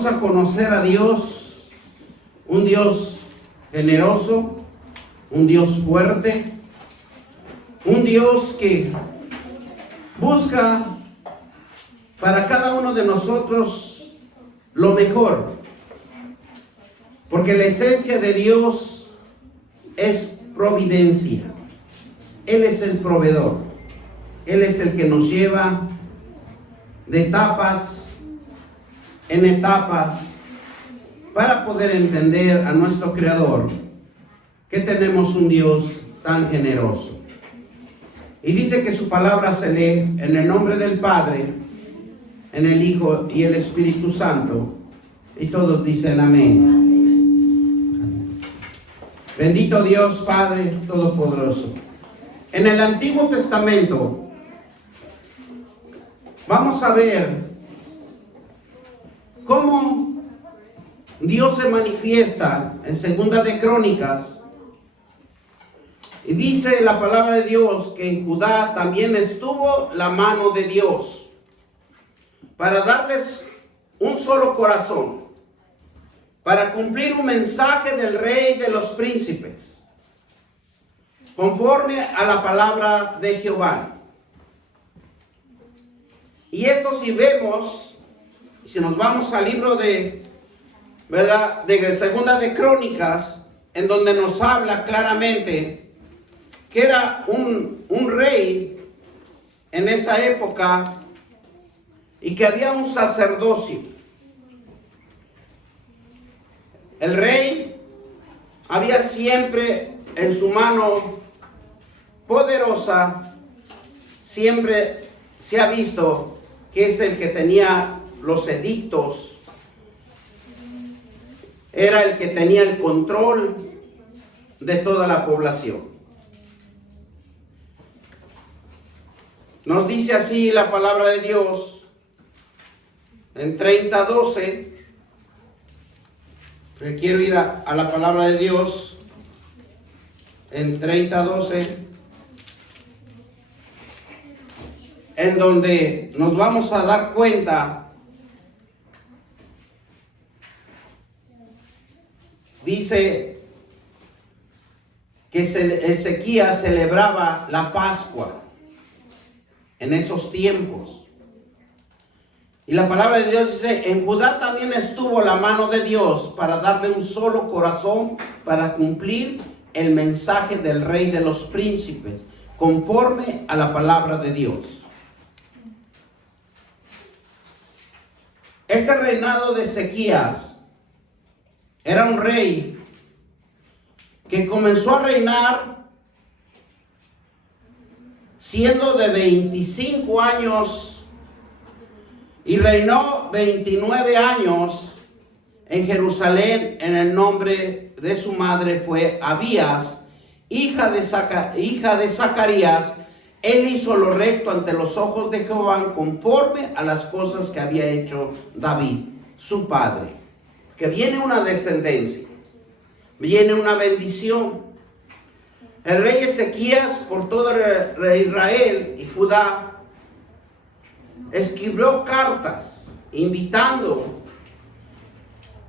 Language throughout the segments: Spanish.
A conocer a Dios, un Dios generoso, un Dios fuerte, un Dios que busca para cada uno de nosotros lo mejor, porque la esencia de Dios es providencia. Él es el proveedor, Él es el que nos lleva de etapas en etapas para poder entender a nuestro Creador, que tenemos un Dios tan generoso. Y dice que su palabra se lee en el nombre del Padre, en el Hijo y el Espíritu Santo, y todos dicen amén. Bendito Dios Padre Todopoderoso. En el Antiguo Testamento vamos a ver cómo Dios se manifiesta en Segunda de Crónicas. Y dice la palabra de Dios que en Judá también estuvo la mano de Dios para darles un solo corazón, para cumplir un mensaje del rey de los príncipes, conforme a la palabra de Jehová. Y esto, si vemos, si nos vamos al libro de Segunda de Crónicas, en donde nos habla claramente que era un rey en esa época y que había un sacerdocio. El rey había siempre en su mano poderosa, siempre se ha visto que es el que tenía los edictos, era el que tenía el control de toda la población. Nos dice así la palabra de Dios en 30:12. Quiero ir a la palabra de Dios en 30:12, en donde nos vamos a dar cuenta. Dice que Ezequías celebraba la Pascua en esos tiempos. Y la palabra de Dios dice, en Judá también estuvo la mano de Dios para darle un solo corazón para cumplir el mensaje del rey de los príncipes, conforme a la palabra de Dios. Este reinado de Ezequías era un rey que comenzó a reinar siendo de 25 años y reinó 29 años en Jerusalén. En el nombre de su madre fue Abías, hija de Zacarías. Él hizo lo recto ante los ojos de Jehová, conforme a las cosas que había hecho David, su padre. Que viene una descendencia, viene una bendición. El rey Ezequías, por todo Israel y Judá, escribió cartas invitando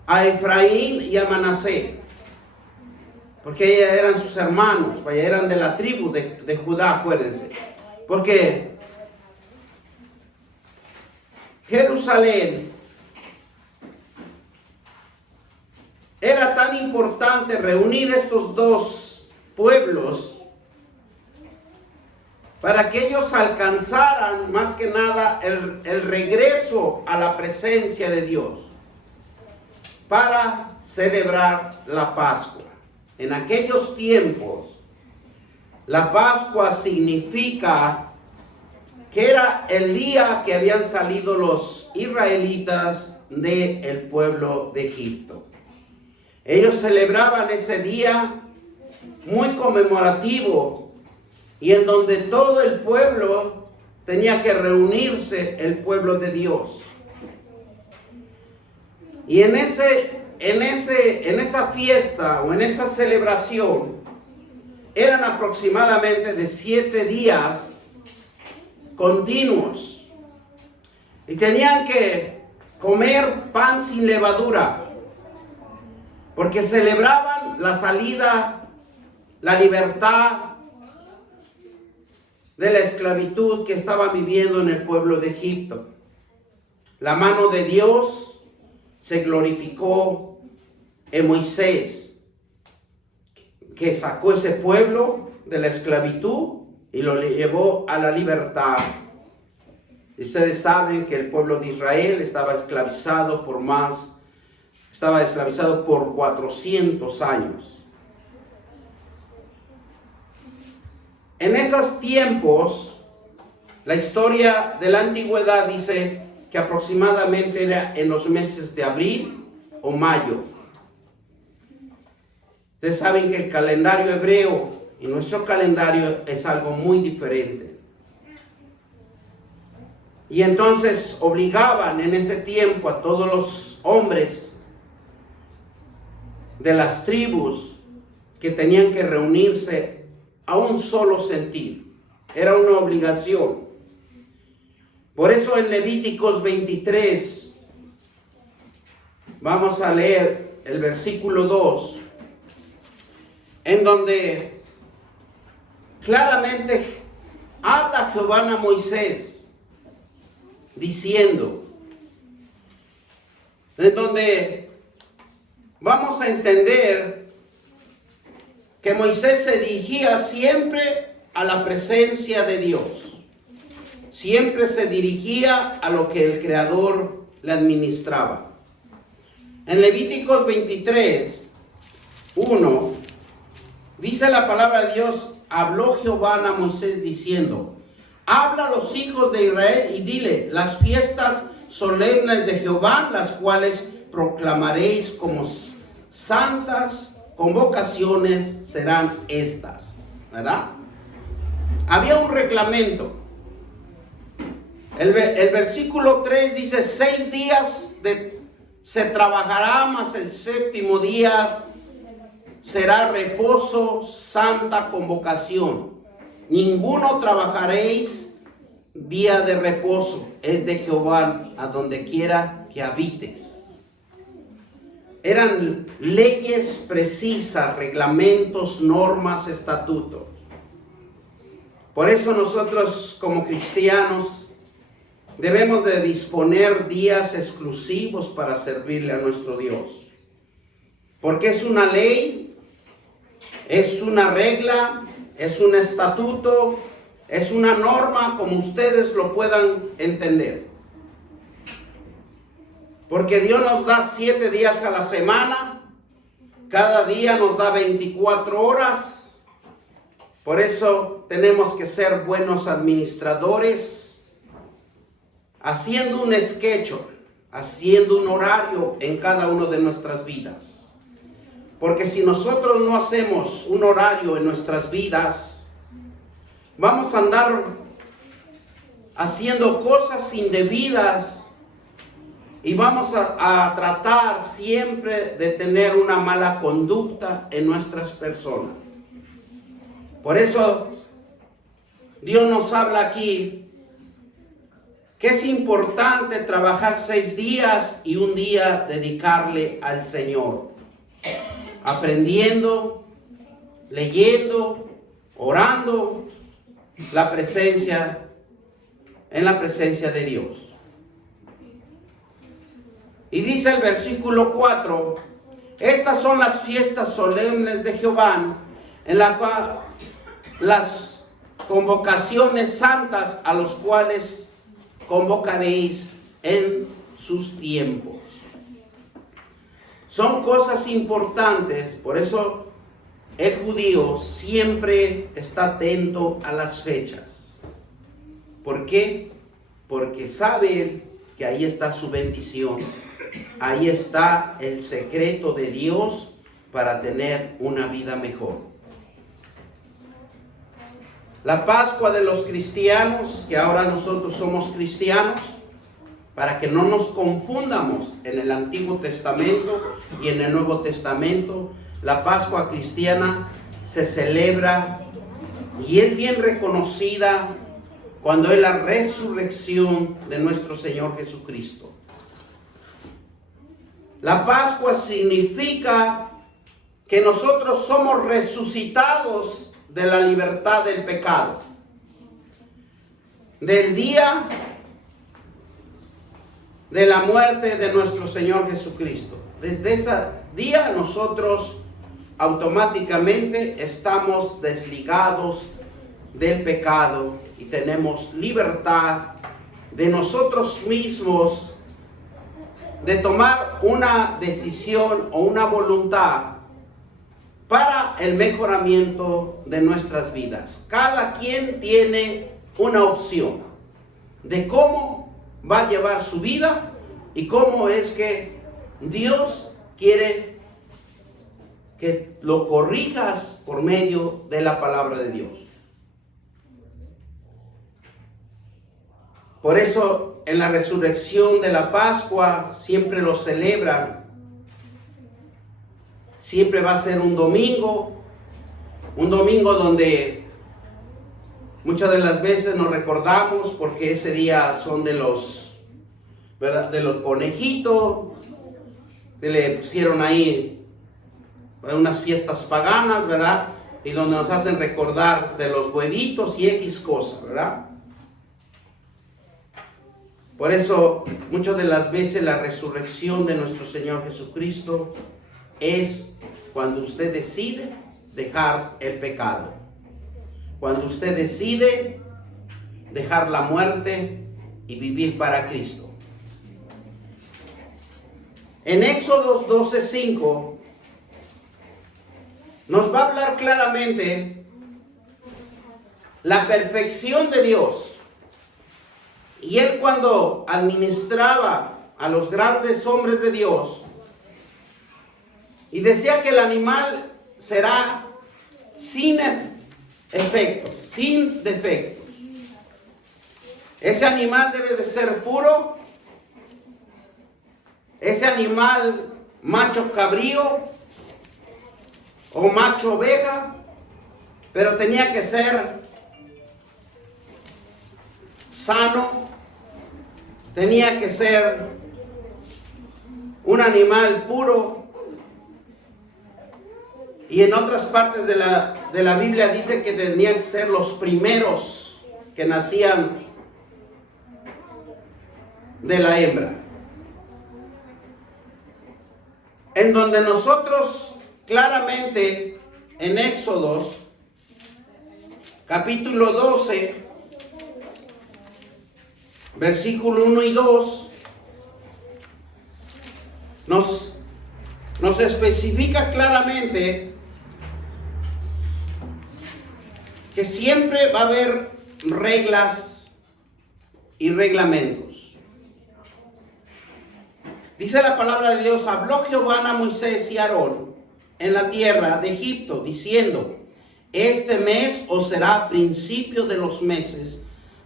a Efraín y a Manasés, porque ellos eran sus hermanos, eran de la tribu de Judá, acuérdense. Porque Jerusalén era tan importante reunir estos dos pueblos para que ellos alcanzaran más que nada el regreso a la presencia de Dios para celebrar la Pascua. En aquellos tiempos, la Pascua significa que era el día que habían salido los israelitas del pueblo de Egipto. Ellos celebraban ese día muy conmemorativo y en donde todo el pueblo tenía que reunirse, el pueblo de Dios. Y en esa fiesta o en esa celebración eran aproximadamente de 7 días continuos y tenían que comer pan sin levadura, porque celebraban la salida, la libertad de la esclavitud que estaba viviendo en el pueblo de Egipto. La mano de Dios se glorificó en Moisés, que sacó ese pueblo de la esclavitud y lo llevó a la libertad. Y ustedes saben que el pueblo de Israel estaba esclavizado por 400 años. En esos tiempos, la historia de la antigüedad dice que aproximadamente era en los meses de abril o mayo. Ustedes saben que el calendario hebreo y nuestro calendario es algo muy diferente. Y entonces obligaban en ese tiempo a todos los hombres de las tribus que tenían que reunirse a un solo sentir. Era una obligación. Por eso en Levíticos 23, vamos a leer el versículo 2, en donde claramente habla Jehová a Moisés, diciendo, en donde vamos a entender que Moisés se dirigía siempre a la presencia de Dios. Siempre se dirigía a lo que el Creador le administraba. En Levíticos 23, 1, dice la palabra de Dios, habló Jehová a Moisés diciendo, habla a los hijos de Israel y dile, las fiestas solemnes de Jehová, las cuales proclamaréis como santas convocaciones serán estas. ¿Verdad? Había un reglamento. El versículo 3 dice, 6 días se trabajará, mas el séptimo día será reposo, santa convocación. Ninguno trabajaréis día de reposo, es de Jehová, a donde quiera que habites. Eran leyes precisas, reglamentos, normas, estatutos. Por eso nosotros como cristianos debemos de disponer días exclusivos para servirle a nuestro Dios. Porque es una ley, es una regla, es un estatuto, es una norma, como ustedes lo puedan entender. Porque Dios nos da 7 días a la semana, cada día nos da 24 horas. Por eso tenemos que ser buenos administradores, haciendo un schedule, haciendo un horario en cada una de nuestras vidas. Porque si nosotros no hacemos un horario en nuestras vidas, vamos a andar haciendo cosas indebidas y vamos a tratar siempre de tener una mala conducta en nuestras personas. Por eso Dios nos habla aquí que es importante trabajar 6 días y un día dedicarle al Señor, aprendiendo, leyendo, orando en la presencia de Dios. Y dice el versículo 4, estas son las fiestas solemnes de Jehová, en la cual las convocaciones santas a los cuales convocaréis en sus tiempos. Son cosas importantes, por eso el judío siempre está atento a las fechas. ¿Por qué? Porque sabe que ahí está su bendición, ahí está el secreto de Dios para tener una vida mejor. La Pascua de los cristianos, que ahora nosotros somos cristianos, para que no nos confundamos en el Antiguo Testamento y en el Nuevo Testamento, la Pascua cristiana se celebra y es bien reconocida cuando es la resurrección de nuestro Señor Jesucristo. La Pascua significa que nosotros somos resucitados de la libertad del pecado. Del día de la muerte de nuestro Señor Jesucristo. Desde ese día nosotros automáticamente estamos desligados del pecado y tenemos libertad de nosotros mismos de tomar una decisión o una voluntad para el mejoramiento de nuestras vidas. Cada quien tiene una opción de cómo va a llevar su vida y cómo es que Dios quiere que lo corrijas por medio de la palabra de Dios. Por eso en la resurrección de la Pascua siempre lo celebran. Siempre va a ser un domingo donde muchas de las veces nos recordamos porque ese día son de los, ¿verdad?, de los conejitos que le pusieron ahí unas fiestas paganas, ¿verdad? Y donde nos hacen recordar de los huevitos y X cosas, ¿verdad? Por eso, muchas de las veces la resurrección de nuestro Señor Jesucristo es cuando usted decide dejar el pecado. Cuando usted decide dejar la muerte y vivir para Cristo. En Éxodo 12:5 nos va a hablar claramente la perfección de Dios. Y él, cuando administraba a los grandes hombres de Dios y decía que el animal será sin efectos, sin defectos. Ese animal debe de ser puro. Ese animal macho cabrío o macho oveja, pero tenía que ser sano. Tenía que ser un animal puro. Y en otras partes de la Biblia dice que tenían que ser los primeros que nacían de la hembra. En donde nosotros claramente en Éxodo capítulo 12 versículo 1 y 2 nos especifica claramente que siempre va a haber reglas y reglamentos. Dice la palabra de Dios: habló Jehová a Moisés y a Aarón en la tierra de Egipto, diciendo: este mes os será principio de los meses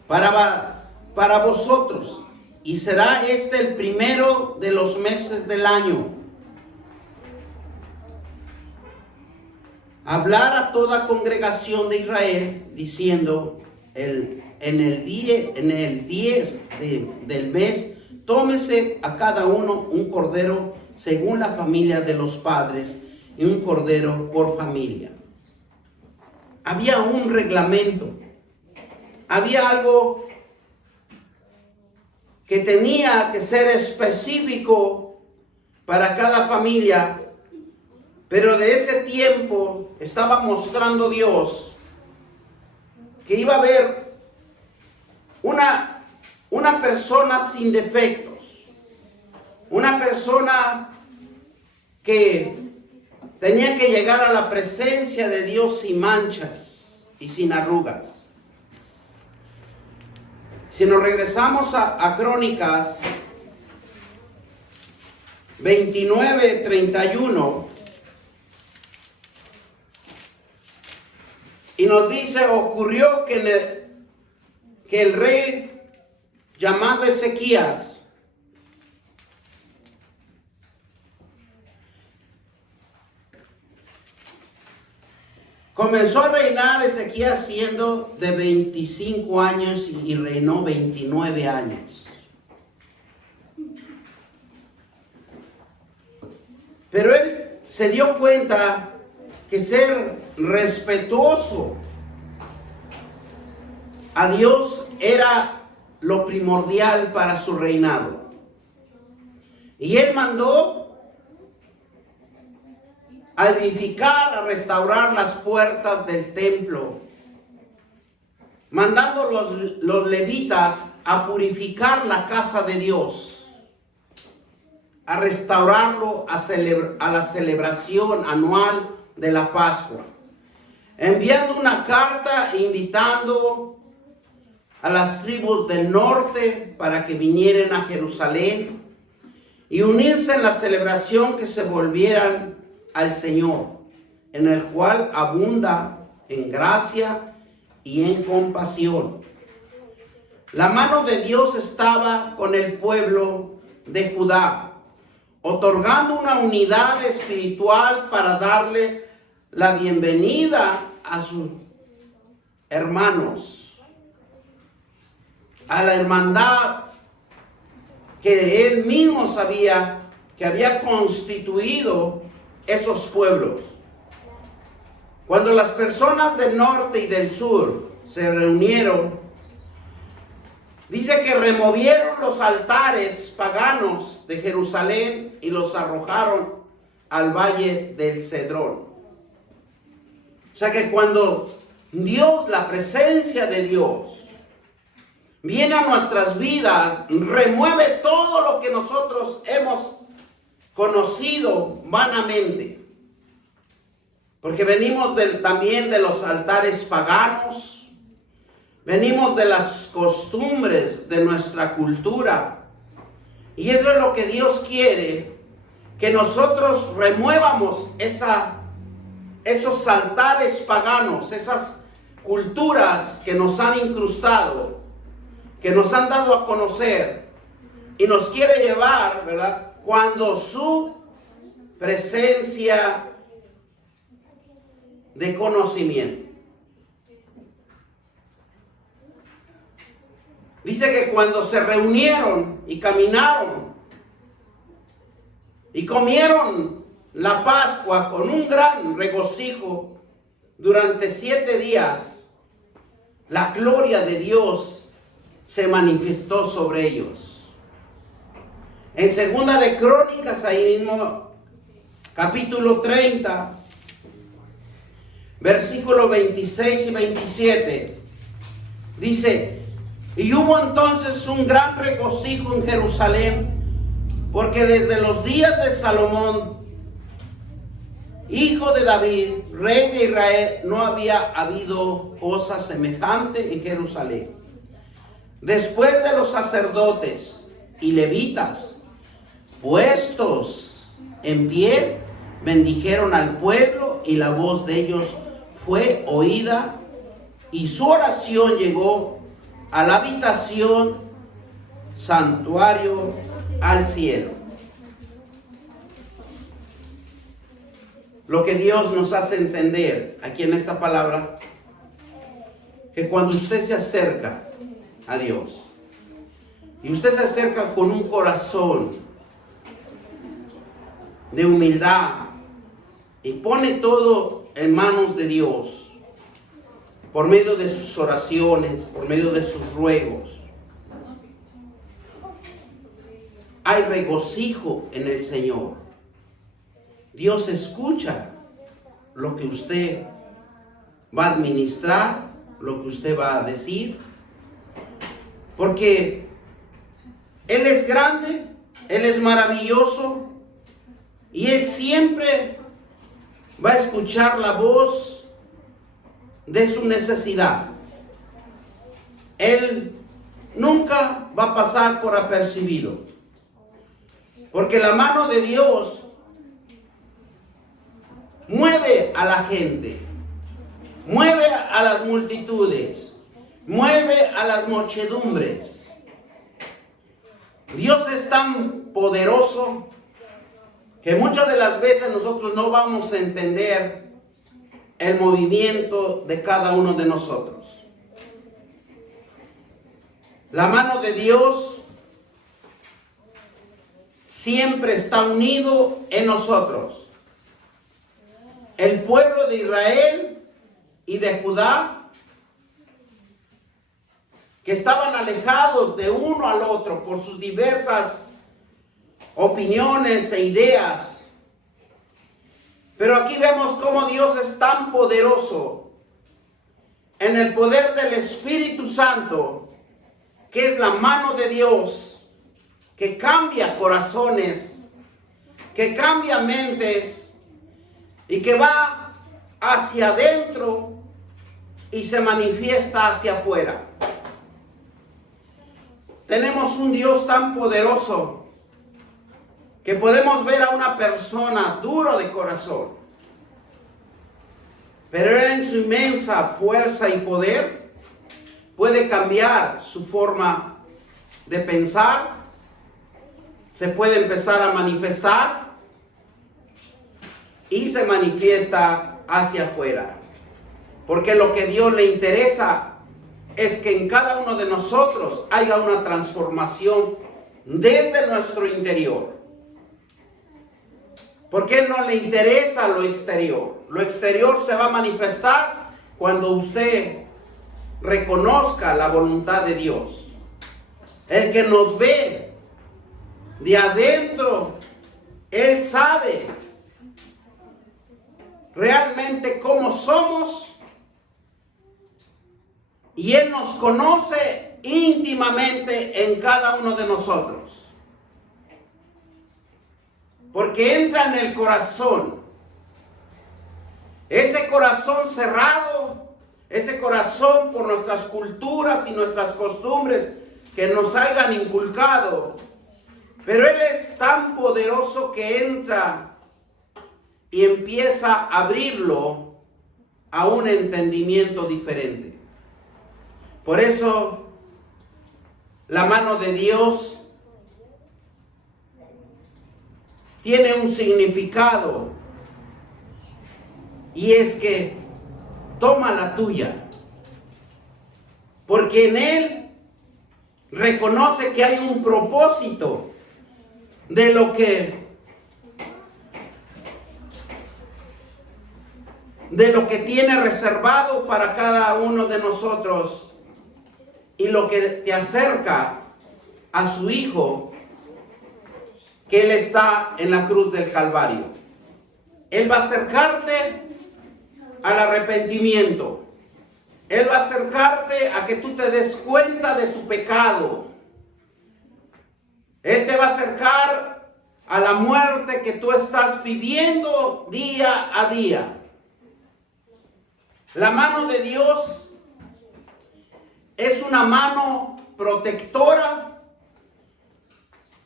para vosotros, y será este el primero de los meses del año. Hablar a toda congregación de Israel, diciendo: en el 10 del mes, tómese a cada uno un cordero según la familia de los padres, y un cordero por familia. Había un reglamento. Había algo que tenía que ser específico para cada familia. Pero de ese tiempo estaba mostrando Dios que iba a haber una persona sin defectos. Una persona que tenía que llegar a la presencia de Dios sin manchas y sin arrugas. Si nos regresamos a Crónicas 29:31, y nos dice: ocurrió que el rey llamado Ezequías comenzó a reinar. Ezequías siendo de 25 años y reinó 29 años. Pero él se dio cuenta que ser respetuoso a Dios era lo primordial para su reinado. Y él mandó a edificar, a restaurar las puertas del templo, mandando los levitas a purificar la casa de Dios, a restaurarlo a la celebración anual de la Pascua, enviando una carta invitando a las tribus del norte para que vinieran a Jerusalén y unirse en la celebración, que se volvieran al Señor, en el cual abunda en gracia y en compasión. La mano de Dios estaba con el pueblo de Judá, otorgando una unidad espiritual para darle la bienvenida a sus hermanos, a la hermandad que él mismo sabía que había constituido esos pueblos. Cuando las personas del norte y del sur se reunieron, dice que removieron los altares paganos de Jerusalén y los arrojaron al valle del Cedrón. O sea que cuando Dios, la presencia de Dios, viene a nuestras vidas, remueve todo lo que nosotros hemos conocido vanamente. Porque venimos también de los altares paganos, venimos de las costumbres de nuestra cultura. Y eso es lo que Dios quiere, que nosotros remuevamos esos altares paganos, esas culturas que nos han incrustado, que nos han dado a conocer, y nos quiere llevar, ¿verdad?, cuando su presencia de conocimiento. Dice que cuando se reunieron y caminaron y comieron la Pascua con un gran regocijo durante 7 días, la gloria de Dios se manifestó sobre ellos. En Segunda de Crónicas, ahí mismo, capítulo 30, versículos 26 y 27, dice: y hubo entonces un gran regocijo en Jerusalén, porque desde los días de Salomón, hijo de David, rey de Israel, no había habido cosa semejante en Jerusalén. Después de los sacerdotes y levitas, puestos en pie, bendijeron al pueblo, y la voz de ellos fue oída, y su oración llegó a la habitación, santuario, al cielo. Lo que Dios nos hace entender aquí en esta palabra, que cuando usted se acerca a Dios, y usted se acerca con un corazón de humildad y pone todo en manos de Dios, por medio de sus oraciones, por medio de sus ruegos, hay regocijo en el Señor. Dios escucha lo que usted va a administrar, lo que usted va a decir, porque Él es grande, Él es maravilloso, y Él siempre va a escuchar la voz de su necesidad. Él nunca va a pasar por apercibido, porque la mano de Dios mueve a la gente, mueve a las multitudes, mueve a las muchedumbres. Dios es tan poderoso que muchas de las veces nosotros no vamos a entender el movimiento de cada uno de nosotros. La mano de Dios siempre está unido en nosotros. El pueblo de Israel y de Judá, que estaban alejados de uno al otro por sus diversas opiniones e ideas. Pero aquí vemos cómo Dios es tan poderoso en el poder del Espíritu Santo, que es la mano de Dios, que cambia corazones, que cambia mentes y que va hacia adentro y se manifiesta hacia afuera. Tenemos un Dios tan poderoso que podemos ver a una persona duro de corazón, pero Él en su inmensa fuerza y poder puede cambiar su forma de pensar, se puede empezar a manifestar y se manifiesta hacia afuera. Porque lo que Dios le interesa es que en cada uno de nosotros haya una transformación desde nuestro interior. Porque a Él no le interesa lo exterior. Lo exterior se va a manifestar cuando usted reconozca la voluntad de Dios. El que nos ve de adentro, Él sabe realmente cómo somos y Él nos conoce íntimamente en cada uno de nosotros. Porque entra en el corazón. Ese corazón cerrado, ese corazón por nuestras culturas y nuestras costumbres que nos hayan inculcado. Pero Él es tan poderoso que entra y empieza a abrirlo a un entendimiento diferente. Por eso, la mano de Dios tiene un significado, y es que toma la tuya, porque en Él reconoce que hay un propósito de lo que tiene reservado para cada uno de nosotros, y lo que te acerca a su Hijo, que Él está en la cruz del Calvario. Él va a acercarte al arrepentimiento. Él va a acercarte a que tú te des cuenta de tu pecado. Él te va a acercar a la muerte que tú estás viviendo día a día. La mano de Dios es una mano protectora.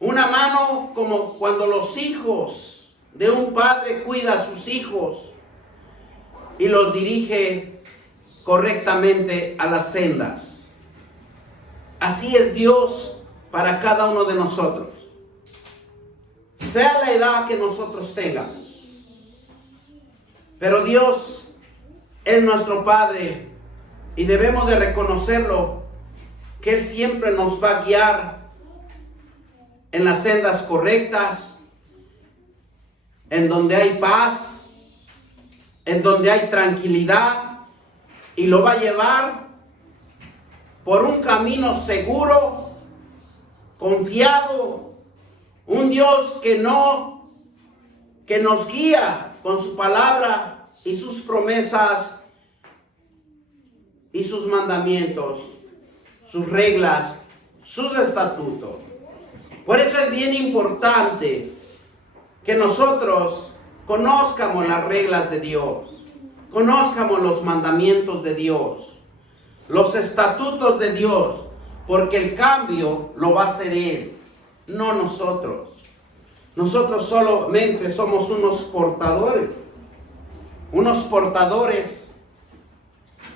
Una mano como cuando los hijos de un padre cuida a sus hijos y los dirige correctamente a las sendas. Así es Dios para cada uno de nosotros, sea la edad que nosotros tengamos. Pero Dios es nuestro Padre y debemos de reconocerlo, que Él siempre nos va a guiar en las sendas correctas, en donde hay paz, en donde hay tranquilidad, y lo va a llevar por un camino seguro, confiado, un Dios que nos guía con su palabra y sus promesas y sus mandamientos, sus reglas, sus estatutos. Por eso es bien importante que nosotros conozcamos las reglas de Dios, conozcamos los mandamientos de Dios, los estatutos de Dios, porque el cambio lo va a hacer Él, no nosotros. Nosotros solamente somos unos portadores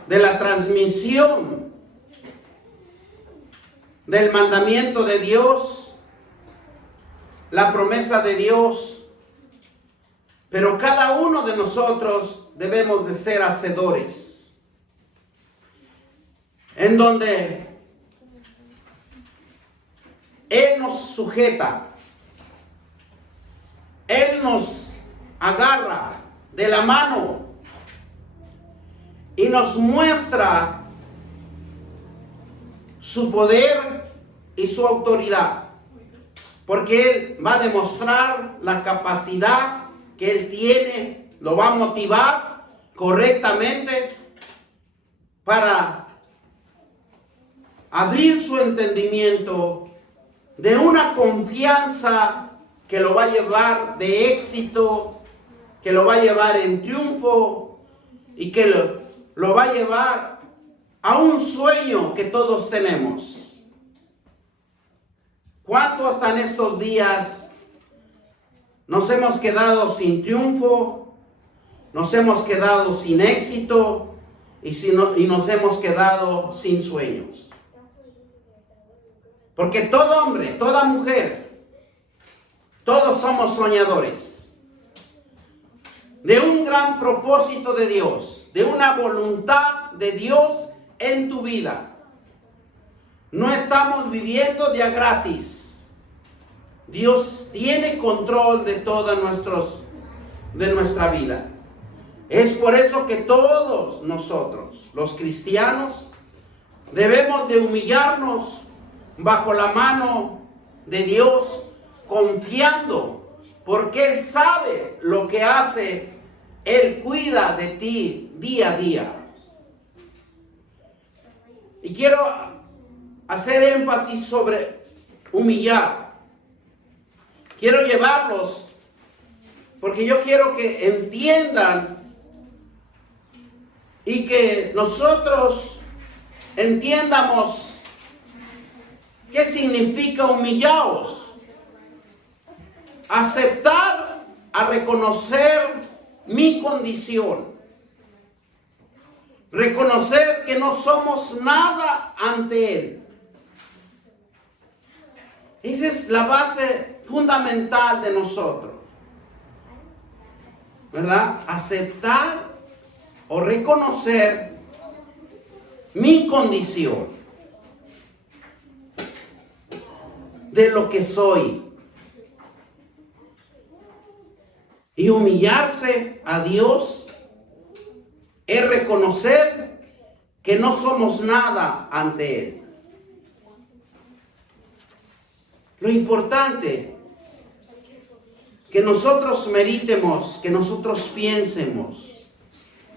de la transmisión del mandamiento de Dios, la promesa de Dios. Pero cada uno de nosotros debemos de ser hacedores, en donde Él nos sujeta Él nos agarra de la mano y nos muestra su poder y su autoridad, porque Él va a demostrar la capacidad que Él tiene, lo va a motivar correctamente para abrir su entendimiento de una confianza que lo va a llevar de éxito, que lo va a llevar en triunfo y que lo va a llevar a un sueño que todos tenemos. ¿Cuántos hasta en estos días nos hemos quedado sin triunfo, nos hemos quedado sin éxito y nos hemos quedado sin sueños? Porque todo hombre, toda mujer, todos somos soñadores de un gran propósito de Dios, de una voluntad de Dios en tu vida. No estamos viviendo de a gratis. Dios tiene control de de nuestra vida. Es por eso que todos nosotros, los cristianos, debemos de humillarnos bajo la mano de Dios, confiando, porque Él sabe lo que hace. Él cuida de ti día a día. Y quiero hacer énfasis sobre humillar. Quiero llevarlos, porque yo quiero que entiendan y que nosotros entiendamos qué significa humillaos. Aceptar a reconocer mi condición. Reconocer que no somos nada ante Él. Esa es la base fundamental de nosotros, ¿verdad? Aceptar o reconocer mi condición de lo que soy. Y humillarse a Dios es reconocer que no somos nada ante Él. Lo importante, que nosotros meditemos, que nosotros piensemos,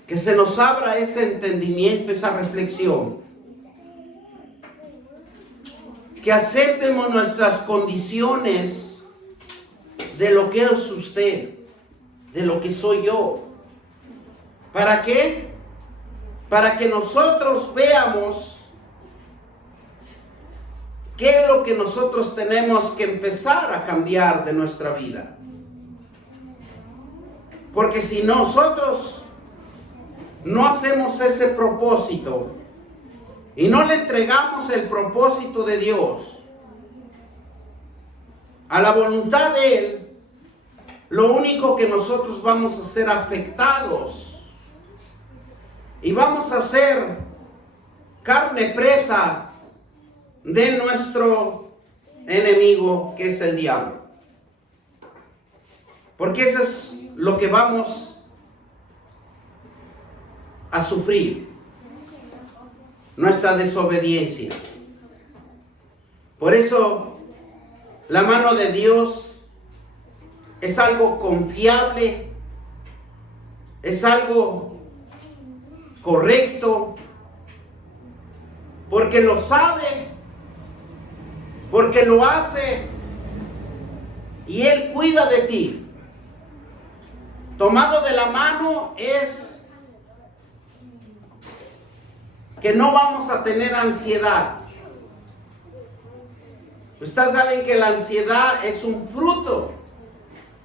que se nos abra ese entendimiento, esa reflexión, que aceptemos nuestras condiciones de lo que es usted, de lo que soy yo. ¿Para qué? Para que nosotros veamos qué es lo que nosotros tenemos que empezar a cambiar de nuestra vida. Porque si nosotros no hacemos ese propósito y no le entregamos el propósito de Dios a la voluntad de Él, lo único que nosotros vamos a ser afectados y vamos a ser carne presa de nuestro enemigo, que es el diablo. Porque eso es lo que vamos a sufrir, nuestra desobediencia. Por eso la mano de Dios es algo confiable, es algo correcto, porque lo sabe, porque lo hace, y Él cuida de ti. Tomado de la mano es que no vamos a tener ansiedad. Ustedes saben que la ansiedad es un fruto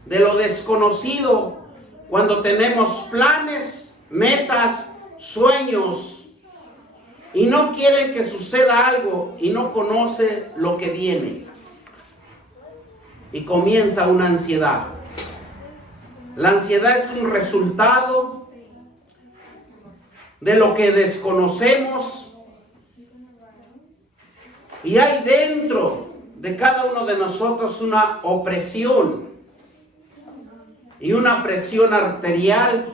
de lo desconocido, cuando tenemos planes, metas, sueños y no quieren que suceda algo y no conoce lo que viene, y comienza una ansiedad. La ansiedad es un resultado de lo que desconocemos, y hay dentro de cada uno de nosotros una opresión y una presión arterial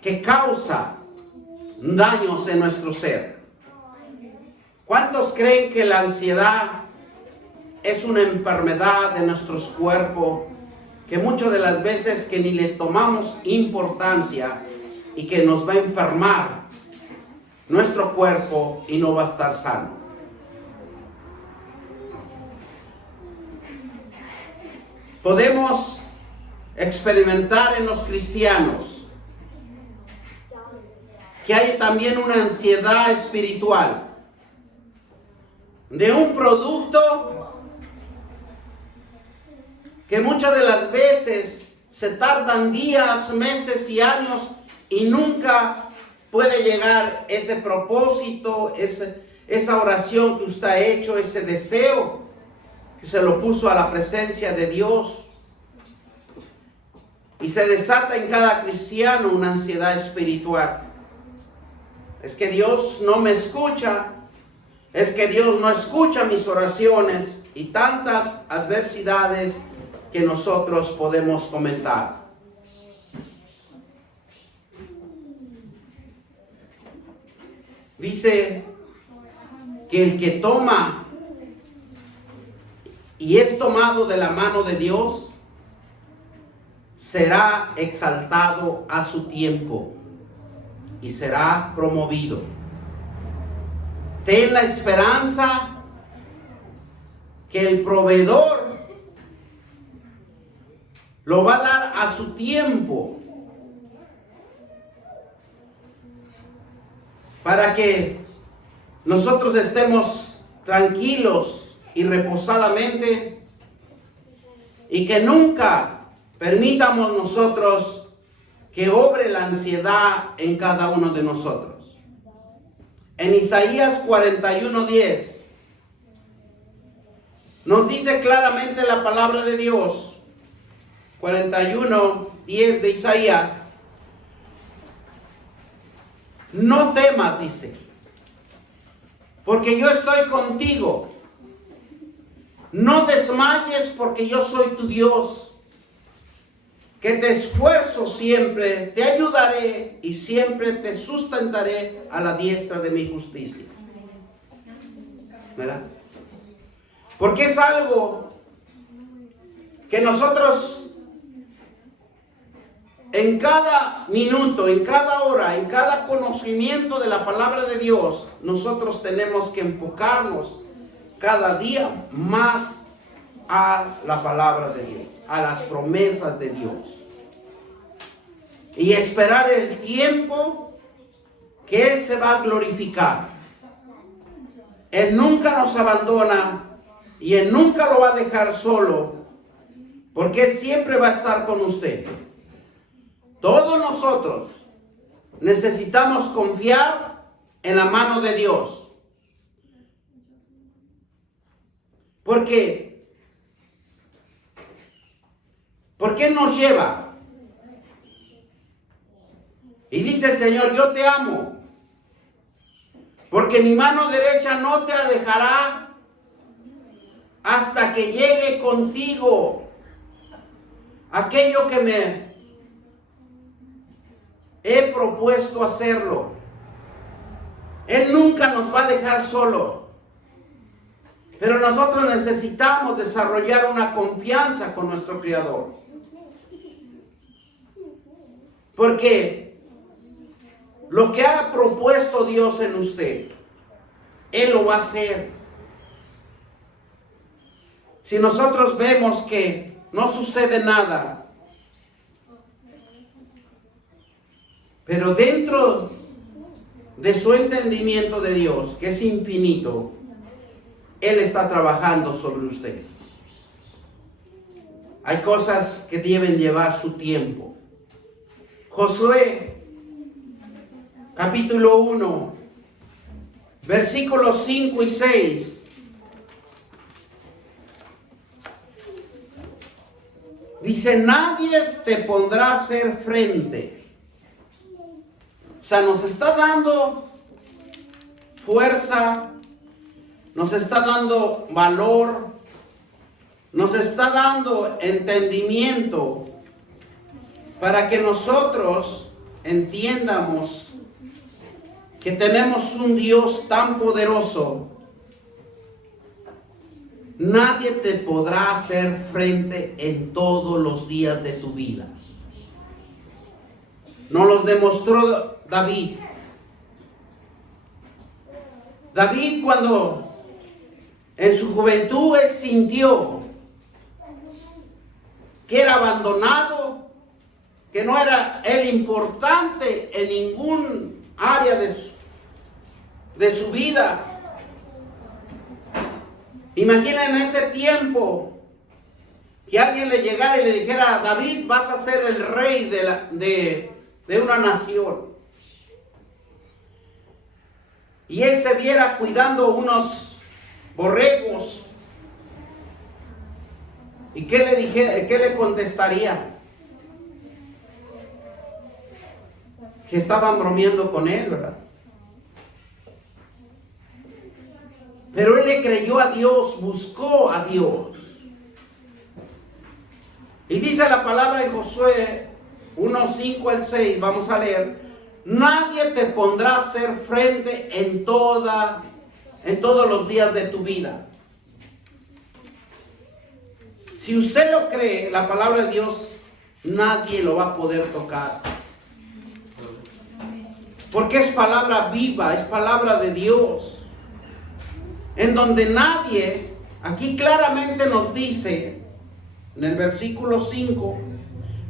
que causa daños en nuestro ser. ¿Cuántos creen que la ansiedad es una enfermedad de nuestros cuerpos que muchas de las veces que ni le tomamos importancia y que nos va a enfermar nuestro cuerpo y no va a estar sano? Podemos experimentar en los cristianos que hay también una ansiedad espiritual de un producto que muchas de las veces se tardan días, meses y años y nunca puede llegar ese propósito, esa oración que usted ha hecho, ese deseo que se lo puso a la presencia de Dios. Y se desata en cada cristiano una ansiedad espiritual. Es que Dios no me escucha, es que Dios no escucha mis oraciones y tantas adversidades que nosotros podemos comentar. Dice que el que toma y es tomado de la mano de Dios será exaltado a su tiempo y será promovido. Ten la esperanza que el proveedor lo va a dar a su tiempo para que nosotros estemos tranquilos y reposadamente y que nunca permitamos nosotros que obre la ansiedad en cada uno de nosotros. En Isaías 41:10 nos dice claramente la palabra de Dios. 41:10 de Isaías. No temas, dice, porque yo estoy contigo. No desmayes, porque yo soy tu Dios, que te esfuerzo siempre, te ayudaré y siempre te sustentaré a la diestra de mi justicia. ¿Verdad? Porque es algo que nosotros en cada minuto, en cada hora, en cada conocimiento de la palabra de Dios, nosotros tenemos que enfocarnos cada día más a la palabra de Dios, a las promesas de Dios. Y esperar el tiempo que Él se va a glorificar. Él nunca nos abandona y Él nunca lo va a dejar solo, porque Él siempre va a estar con usted. Todos nosotros necesitamos confiar en la mano de Dios. Porque Él nos lleva. Y dice el Señor, yo te amo, porque mi mano derecha no te dejará hasta que llegue contigo aquello que me he propuesto hacerlo. Él nunca nos va a dejar solo. Pero nosotros necesitamos desarrollar una confianza con nuestro Creador. Porque lo que ha propuesto Dios en usted, Él lo va a hacer. Si nosotros vemos que no sucede nada, pero dentro de su entendimiento de Dios, que es infinito, Él está trabajando sobre usted. Hay cosas que deben llevar su tiempo. Josué, capítulo 1, versículos 5 y 6. Dice, nadie te podrá hacer frente. O sea, nos está dando fuerza, nos está dando valor, nos está dando entendimiento para que nosotros entiendamos que tenemos un Dios tan poderoso. Nadie te podrá hacer frente en todos los días de tu vida. Nos los demostró David. David, cuando en su juventud él sintió que era abandonado, que no era él importante en ningún área de su vida. Imaginen en ese tiempo que alguien le llegara y le dijera: David, vas a ser el rey de una nación. Y él se viera cuidando unos borregos. ¿Y qué le contestaría? Que estaban bromeando con él, ¿verdad? Pero él le creyó a Dios, buscó a Dios. Y dice la palabra en Josué 1:5 al 6, vamos a leer: nadie te pondrá a hacer frente en todos los días de tu vida. Si usted lo cree, la palabra de Dios, nadie lo va a poder tocar. Porque es palabra viva, es palabra de Dios. En donde nadie, aquí claramente nos dice, en el versículo 5,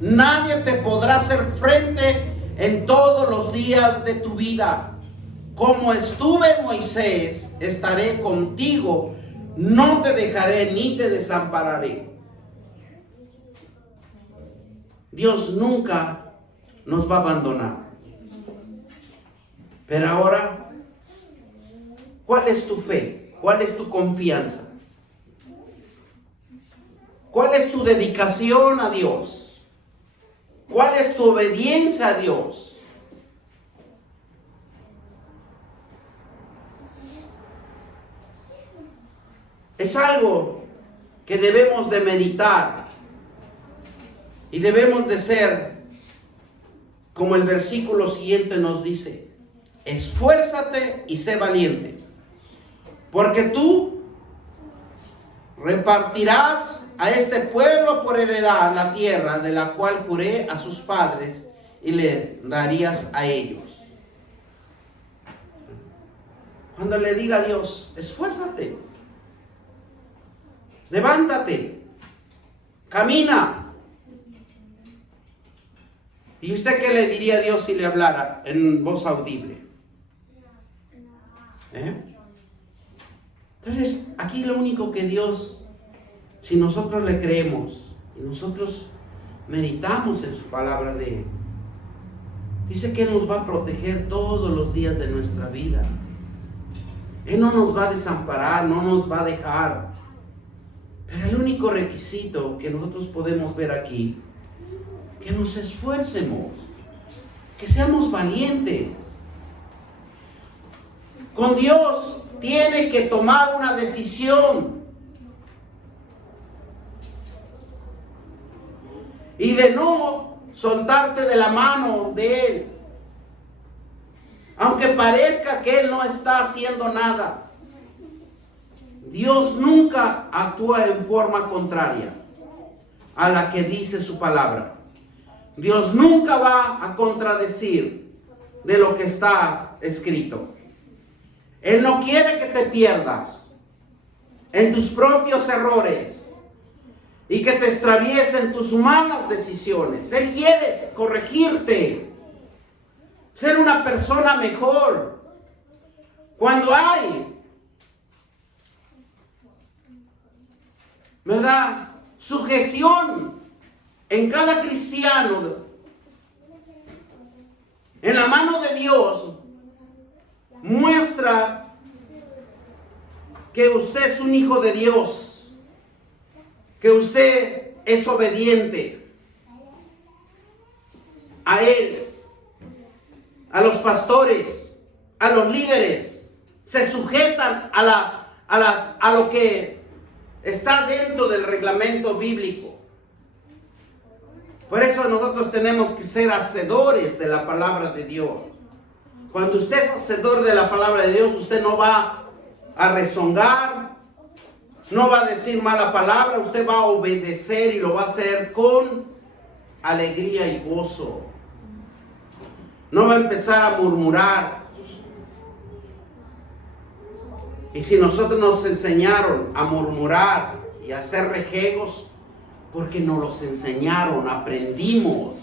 nadie te podrá hacer frente en todos los días de tu vida. Como estuve Moisés, estaré contigo, no te dejaré ni te desampararé. Dios nunca nos va a abandonar. Pero ahora, ¿cuál es tu fe? ¿Cuál es tu confianza? ¿Cuál es tu dedicación a Dios? ¿Cuál es tu obediencia a Dios? Es algo que debemos de meditar y debemos de ser, como el versículo siguiente nos dice: esfuérzate y sé valiente, porque tú repartirás a este pueblo por heredad la tierra de la cual juré a sus padres y le darías a ellos. Cuando le diga a Dios: esfuérzate, levántate, camina. ¿Y usted qué le diría a Dios si le hablara en voz audible? Entonces, aquí lo único que Dios, si nosotros le creemos y nosotros meditamos en su palabra de Él, dice que Él nos va a proteger todos los días de nuestra vida. Él no nos va a desamparar, no nos va a dejar. Pero el único requisito que nosotros podemos ver aquí, que nos esfuercemos, que seamos valientes. Con Dios tiene que tomar una decisión. Y de no soltarte de la mano de Él. Aunque parezca que Él no está haciendo nada. Dios nunca actúa en forma contraria a la que dice su palabra. Dios nunca va a contradecir de lo que está escrito. Él no quiere que te pierdas en tus propios errores y que te extravíes en tus malas decisiones. Él quiere corregirte, ser una persona mejor. Cuando hay, ¿verdad?, sujeción en cada cristiano, en la mano de Dios, muestra que usted es un hijo de Dios, que usted es obediente a Él, a los pastores, a los líderes, se sujetan a lo que está dentro del reglamento bíblico. Por eso nosotros tenemos que ser hacedores de la palabra de Dios. Cuando usted es hacedor de la palabra de Dios, usted no va a rezongar, no va a decir mala palabra, usted va a obedecer y lo va a hacer con alegría y gozo. No va a empezar a murmurar. Y si nosotros nos enseñaron a murmurar y a hacer rejegos, porque nos los enseñaron, aprendimos.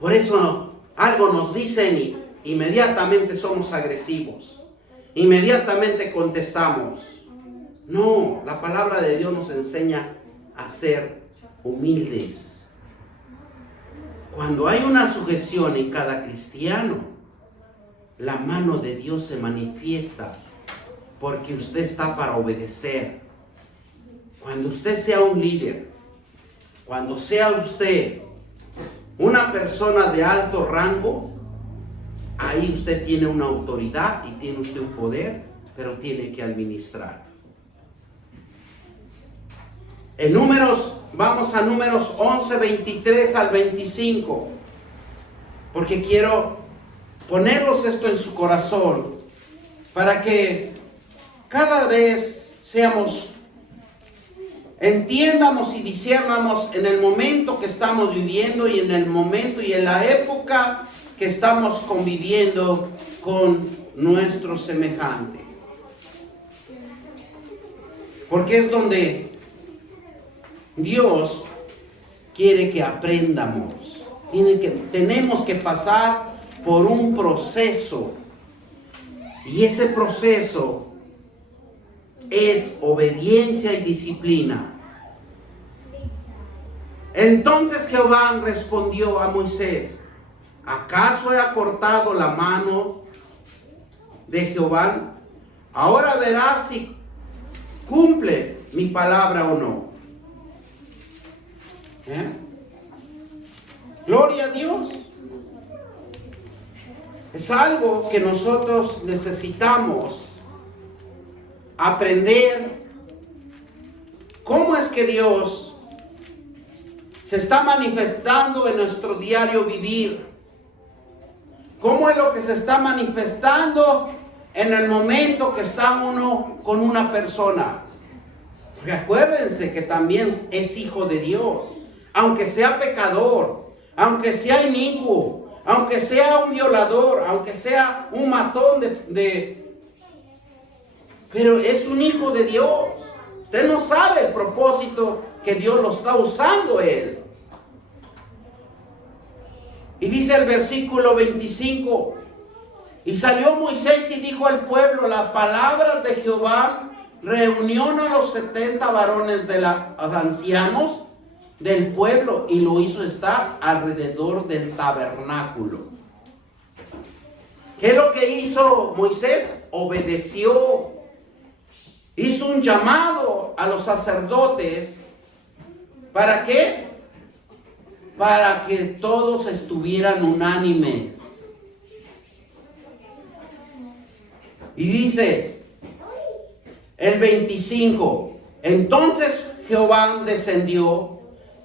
Por eso algo nos dicen y inmediatamente somos agresivos. Inmediatamente contestamos. No, la palabra de Dios nos enseña a ser humildes. Cuando hay una sujeción en cada cristiano, la mano de Dios se manifiesta porque usted está para obedecer. Cuando usted sea un líder, cuando sea usted una persona de alto rango, ahí usted tiene una autoridad y tiene usted un poder, pero tiene que administrar. En Números, vamos a Números 11, 23 al 25, porque quiero ponerlos esto en su corazón, para que cada vez entiendamos y disciernamos en el momento que estamos viviendo y en el momento y en la época que estamos conviviendo con nuestro semejante. Porque es donde Dios quiere que aprendamos. Tenemos que pasar por un proceso. Y ese proceso es obediencia y disciplina. Entonces Jehová respondió a Moisés: ¿acaso he acortado la mano de Jehová? Ahora verás si cumple mi palabra o no. Gloria a Dios. Es algo que nosotros necesitamos aprender. ¿Cómo es que Dios se está manifestando en nuestro diario vivir? ¿Cómo es lo que se está manifestando en el momento que está uno con una persona? Porque acuérdense que también es hijo de Dios. Aunque sea pecador, aunque sea inicuo, aunque sea un violador, aunque sea un matón pero es un hijo de Dios. Usted no sabe el propósito que Dios lo está usando él. Y dice el versículo 25: y salió Moisés y dijo al pueblo las palabras de Jehová, reunió a los 70 varones de los ancianos del pueblo y lo hizo estar alrededor del tabernáculo. ¿Qué es lo que hizo Moisés? Obedeció. Hizo un llamado a los sacerdotes. ¿Para qué? Para que todos estuvieran unánimes. Y dice el 25: entonces Jehová descendió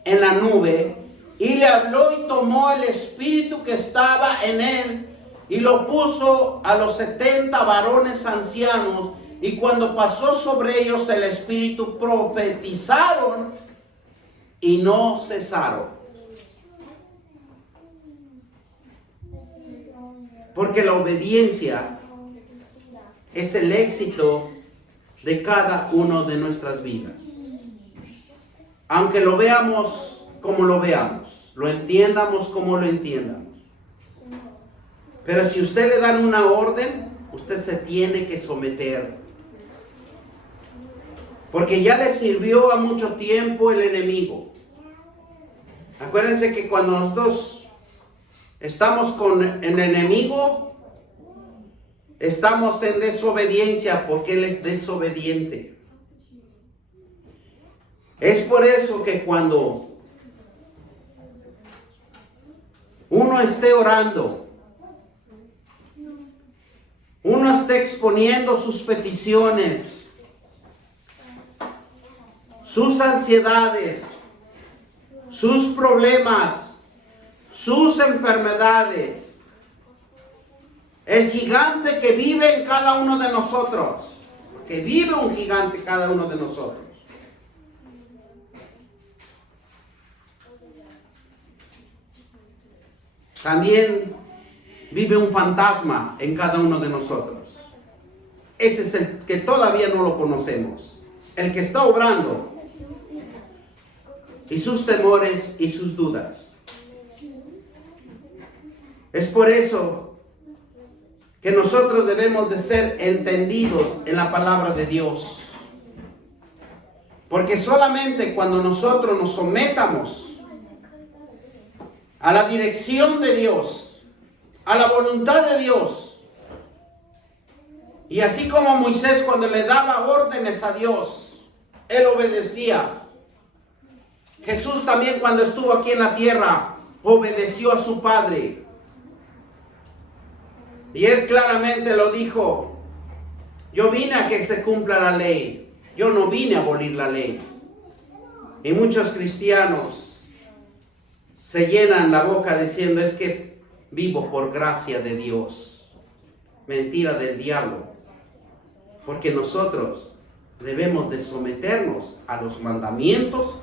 en la nube y le habló y tomó el espíritu que estaba en él y lo puso a los 70 varones ancianos, y cuando pasó sobre ellos el espíritu, profetizaron y no cesaron. Porque la obediencia es el éxito de cada uno de nuestras vidas. Aunque lo veamos como lo veamos, lo entiendamos como lo entiendamos. Pero si usted le dan una orden, usted se tiene que someter. Porque ya le sirvió a mucho tiempo el enemigo. Acuérdense que cuando nosotros estamos con el enemigo, estamos en desobediencia porque él es desobediente. Es por eso que cuando uno esté orando, uno esté exponiendo sus peticiones, sus ansiedades, sus problemas, sus enfermedades. El gigante que vive en cada uno de nosotros. Que vive un gigante en cada uno de nosotros. También vive un fantasma en cada uno de nosotros. Ese es el que todavía no lo conocemos. El que está obrando. Y sus temores y sus dudas. Es por eso que nosotros debemos de ser entendidos en la palabra de Dios. Porque solamente cuando nosotros nos sometamos a la dirección de Dios, a la voluntad de Dios, y así como Moisés cuando le daba órdenes a Dios, él obedecía. Jesús también cuando estuvo aquí en la tierra, obedeció a su Padre. Y él claramente lo dijo, yo vine a que se cumpla la ley, yo no vine a abolir la ley. Y muchos cristianos se llenan la boca diciendo, es que vivo por gracia de Dios. Mentira del diablo. Porque nosotros debemos de someternos a los mandamientos,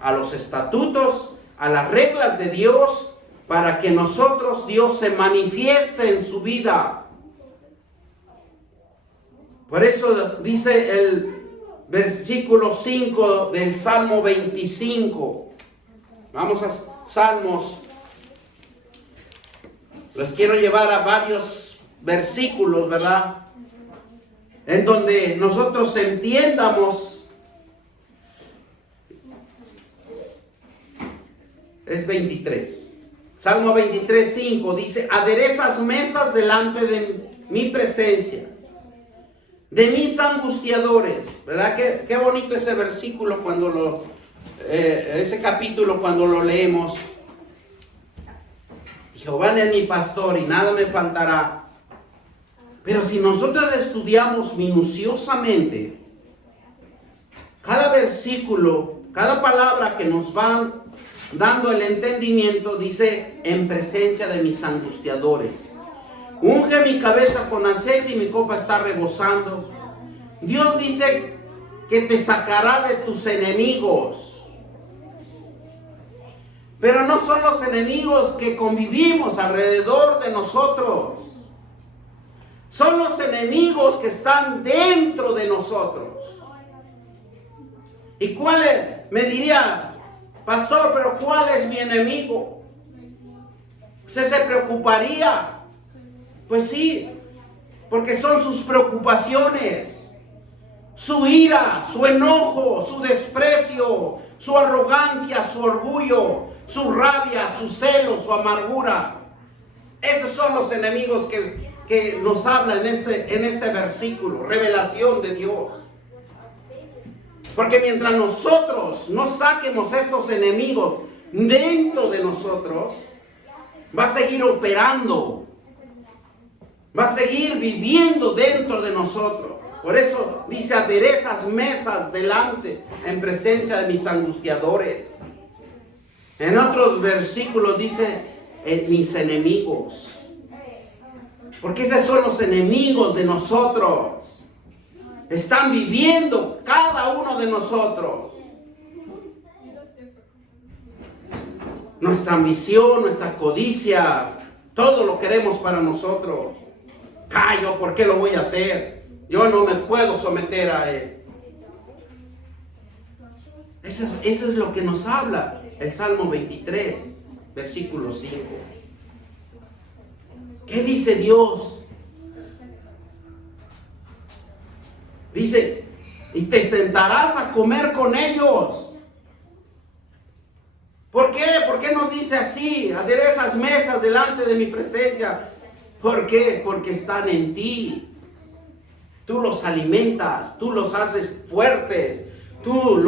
a los estatutos, a las reglas de Dios, para que nosotros, Dios se manifieste en su vida. Por eso dice el versículo 5 del Salmo 25. Vamos a Salmos. Les quiero llevar a varios versículos, ¿verdad? En donde nosotros entiendamos. Es 23. Salmo 23, 5 dice, aderezas mesas delante de mi presencia, de mis angustiadores. ¿Verdad? Qué bonito ese versículo cuando ese capítulo cuando lo leemos. Jehová es mi pastor y nada me faltará. Pero si nosotros estudiamos minuciosamente cada versículo, cada palabra que nos van dando el entendimiento, dice, en presencia de mis angustiadores. Unge mi cabeza con aceite y mi copa está rebosando. Dios dice que te sacará de tus enemigos. Pero no son los enemigos que convivimos alrededor de nosotros. Son los enemigos que están dentro de nosotros. ¿Y cuál es? Me diría, pastor, pero ¿cuál es mi enemigo? ¿Usted se preocuparía? Pues sí, porque son sus preocupaciones, su ira, su enojo, su desprecio, su arrogancia, su orgullo, su rabia, su celo, su amargura. Esos son los enemigos que nos habla en este versículo, revelación de Dios. Porque mientras nosotros no saquemos estos enemigos dentro de nosotros, va a seguir operando, va a seguir viviendo dentro de nosotros. Por eso dice, aderezas mesas delante, en presencia de mis angustiadores. En otros versículos dice, en mis enemigos. Porque esos son los enemigos de nosotros. Están viviendo cada uno de nosotros. Nuestra ambición, nuestra codicia, todo lo queremos para nosotros. ¿Yo por qué lo voy a hacer? Yo no me puedo someter a él. Eso es lo que nos habla el Salmo 23, versículo 5. ¿Qué dice Dios? Dice, y te sentarás a comer con ellos. ¿Por qué? ¿Por qué nos dice así? Aderezas mesas delante de mi presencia. ¿Por qué? Porque están en ti. Tú los alimentas, tú los haces fuertes, tú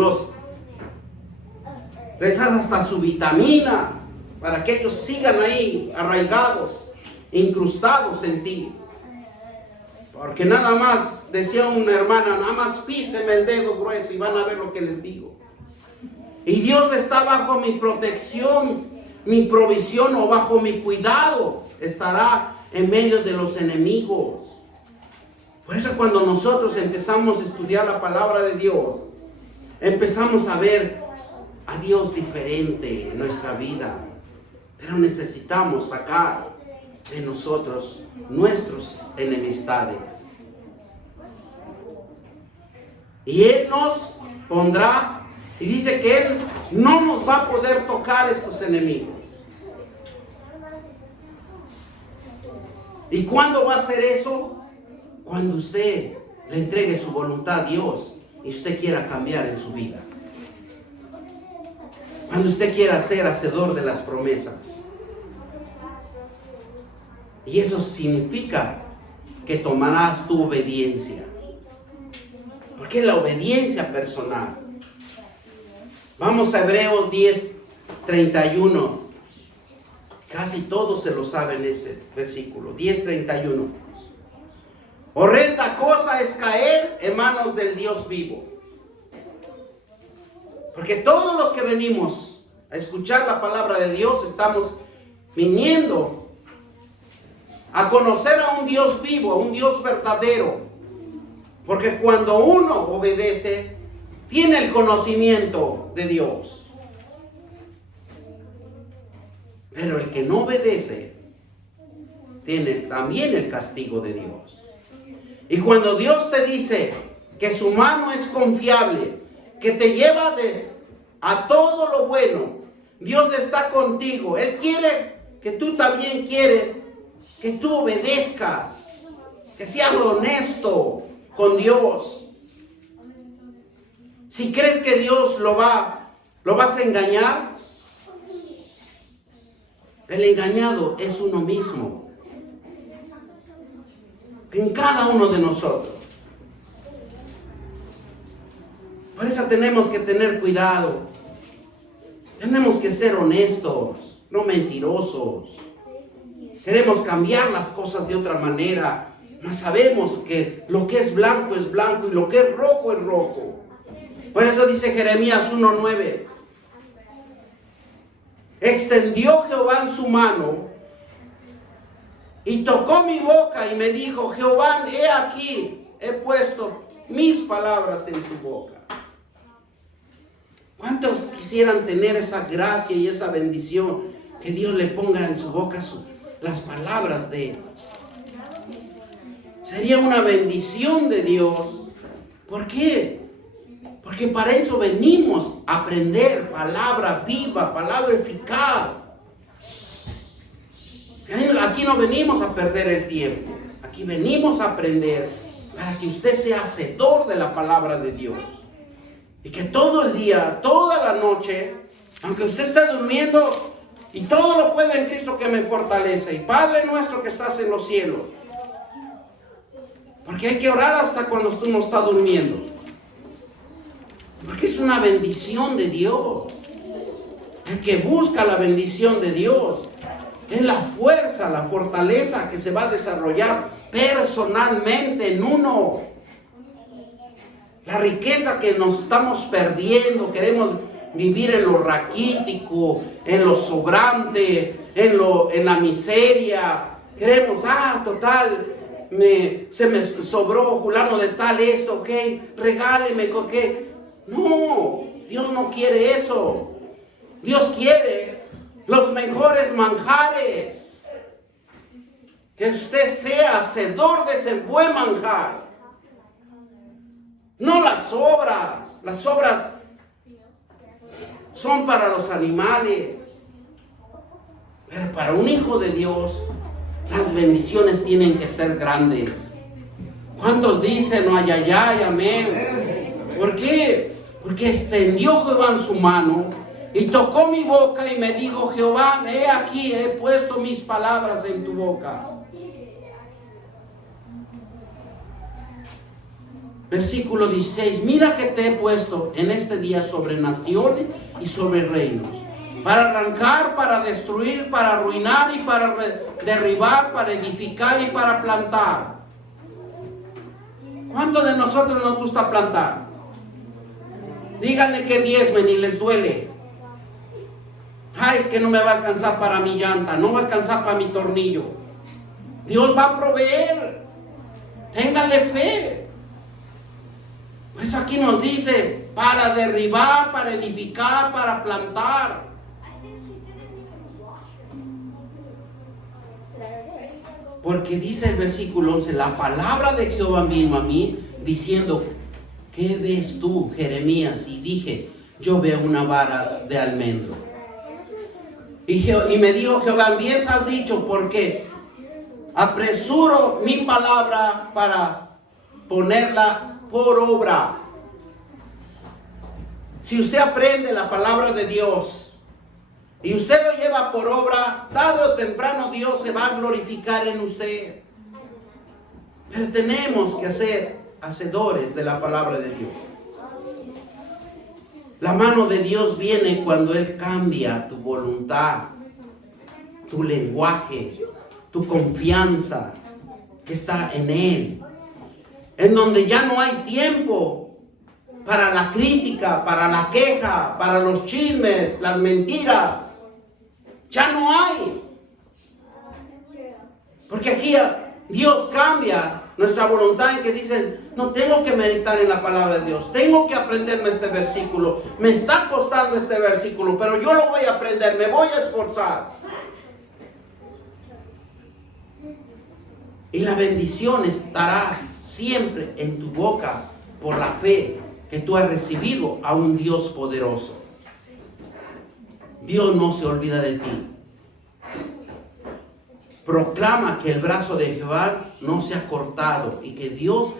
les das hasta su vitamina para que ellos sigan ahí arraigados, incrustados en ti. Porque nada más, decía una hermana, nada más píseme el dedo grueso y van a ver lo que les digo. Y Dios está bajo mi protección, mi provisión o bajo mi cuidado. Estará en medio de los enemigos. Por eso cuando nosotros empezamos a estudiar la palabra de Dios, empezamos a ver a Dios diferente en nuestra vida. Pero necesitamos sacar de nosotros nuestras enemistades. Y Él nos pondrá, y dice que Él no nos va a poder tocar estos enemigos. ¿Y cuándo va a hacer eso? Cuando usted le entregue su voluntad a Dios y usted quiera cambiar en su vida. Cuando usted quiera ser hacedor de las promesas. Y eso significa que tomarás tu obediencia. Porque es la obediencia personal. Vamos a Hebreos 10:31. Casi todos se lo saben ese versículo. 10:31. Horrenda cosa es caer en manos del Dios vivo. Porque todos los que venimos a escuchar la palabra de Dios estamos viniendo a conocer a un Dios vivo, a un Dios verdadero. Porque cuando uno obedece, tiene el conocimiento de Dios. Pero el que no obedece, tiene también el castigo de Dios. Y cuando Dios te dice que su mano es confiable, que te lleva a todo lo bueno, Dios está contigo. Él quiere que tú también quieres que tú obedezcas, que seas honesto con Dios. Si crees que Dios lo vas a engañar, el engañado es uno mismo. En cada uno de nosotros. Por eso tenemos que tener cuidado. Tenemos que ser honestos, no mentirosos. Queremos cambiar las cosas de otra manera, mas sabemos que lo que es blanco y lo que es rojo. Por eso dice Jeremías 1:9. Extendió Jehová en su mano y tocó mi boca y me dijo: Jehová, he aquí, he puesto mis palabras en tu boca. ¿Cuántos quisieran tener esa gracia y esa bendición? Que Dios le ponga en su boca las palabras de Él. Sería una bendición de Dios. ¿Por qué? Porque para eso venimos a aprender palabra viva, palabra eficaz. Aquí no venimos a perder el tiempo. Aquí venimos a aprender para que usted sea hacedor de la palabra de Dios. Y que todo el día, toda la noche, aunque usted esté durmiendo, y todo lo puede en Cristo que me fortalece. Y Padre nuestro que estás en los cielos. Porque hay que orar hasta cuando tú no estás durmiendo. Porque es una bendición de Dios. El que busca la bendición de Dios es la fuerza, la fortaleza que se va a desarrollar personalmente en uno. La riqueza que nos estamos perdiendo, queremos vivir en lo raquítico, en lo sobrante, en la miseria. Queremos, total, se me sobró fulano de tal esto, ok, regáleme, ok. No, Dios no quiere eso. Dios quiere los mejores manjares. Que usted sea hacedor de ese buen manjar. No las sobras. Las sobras son para los animales. Pero para un hijo de Dios, las bendiciones tienen que ser grandes. ¿Cuántos dicen, no, ay, ay, ay, amén? ¿Por qué? Porque extendió Jehová en su mano y tocó mi boca y me dijo: Jehová, he aquí, he puesto mis palabras en tu boca. Versículo 16. Mira que te he puesto en este día sobre naciones y sobre reinos, para arrancar, para destruir, para arruinar y para derribar, para edificar y para plantar. ¿Cuántos de nosotros nos gusta plantar? Díganle que diezmen y les duele. Ay, es que no me va a alcanzar para mi llanta, no va a alcanzar para mi tornillo. Dios va a proveer. Téngale fe. Pues aquí nos dice, para derribar, para edificar, para plantar. Porque dice el versículo 11, la palabra de Jehová vino a mí diciendo, ¿qué ves tú, Jeremías? Y dije, yo veo una vara de almendro. Y me dijo Jehová, bien has dicho, porque apresuro mi palabra para ponerla por obra. Si usted aprende la palabra de Dios y usted lo lleva por obra, tarde o temprano Dios se va a glorificar en usted. Pero tenemos que ser hacedores de la palabra de Dios. La mano de Dios viene cuando Él cambia tu voluntad, tu lenguaje, tu confianza que está en Él. En donde ya no hay tiempo para la crítica, para la queja, para los chismes, las mentiras. Ya no hay. Porque aquí Dios cambia nuestra voluntad en que dicen, no tengo que meditar en la palabra de Dios, tengo que aprenderme este versículo, me está costando este versículo, pero yo lo voy a aprender, me voy a esforzar. Y la bendición estará siempre en tu boca por la fe que tú has recibido a un Dios poderoso. Dios no se olvida de ti. Proclama que el brazo de Jehová no se ha cortado y que Dios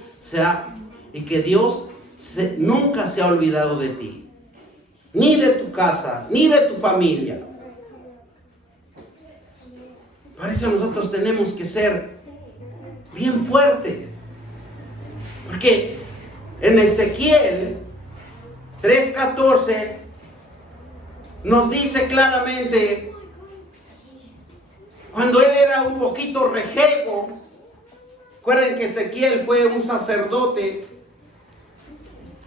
nunca se ha olvidado de ti, ni de tu casa, ni de tu familia. Por eso nosotros tenemos que ser bien fuertes, porque en Ezequiel 3:14 nos dice claramente, cuando él era un poquito rejego, recuerden que Ezequiel fue un sacerdote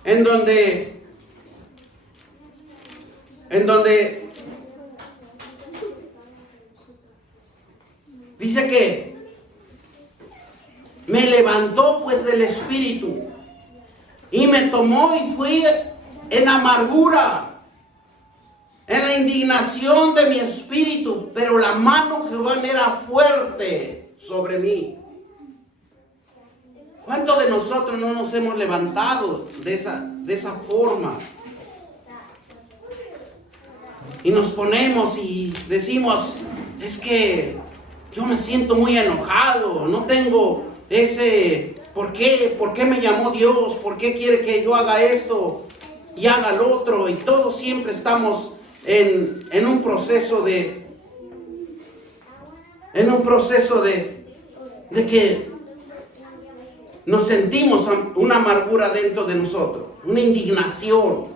en donde dice que me levantó pues del espíritu y me tomó y fui en amargura, en la indignación de mi espíritu, pero la mano de Jehová era fuerte sobre mí. ¿Cuántos de nosotros no nos hemos levantado de esa forma? Y nos ponemos y decimos, es que yo me siento muy enojado, no tengo ese, ¿por qué me llamó Dios? ¿Por qué quiere que yo haga esto y haga lo otro? Y todos siempre estamos en un proceso de que nos sentimos una amargura dentro de nosotros, una indignación.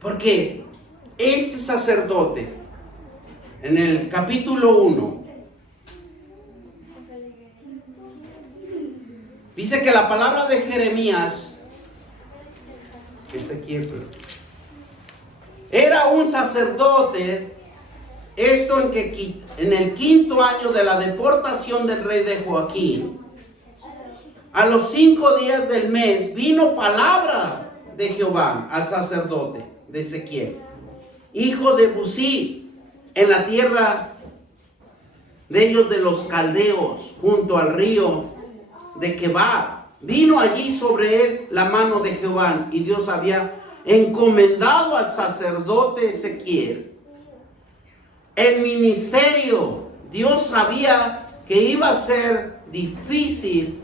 Porque este sacerdote, en el capítulo 1, dice que la palabra de Jeremías, era un sacerdote, esto en el 5.º año de la deportación del rey de Joaquín, a los 5 días del mes, vino palabra de Jehová al sacerdote de Ezequiel, hijo de Busí, en la tierra de ellos de los caldeos, junto al río de Quebar. Vino allí sobre él la mano de Jehová, y Dios había encomendado al sacerdote Ezequiel el ministerio. Dios sabía que iba a ser difícil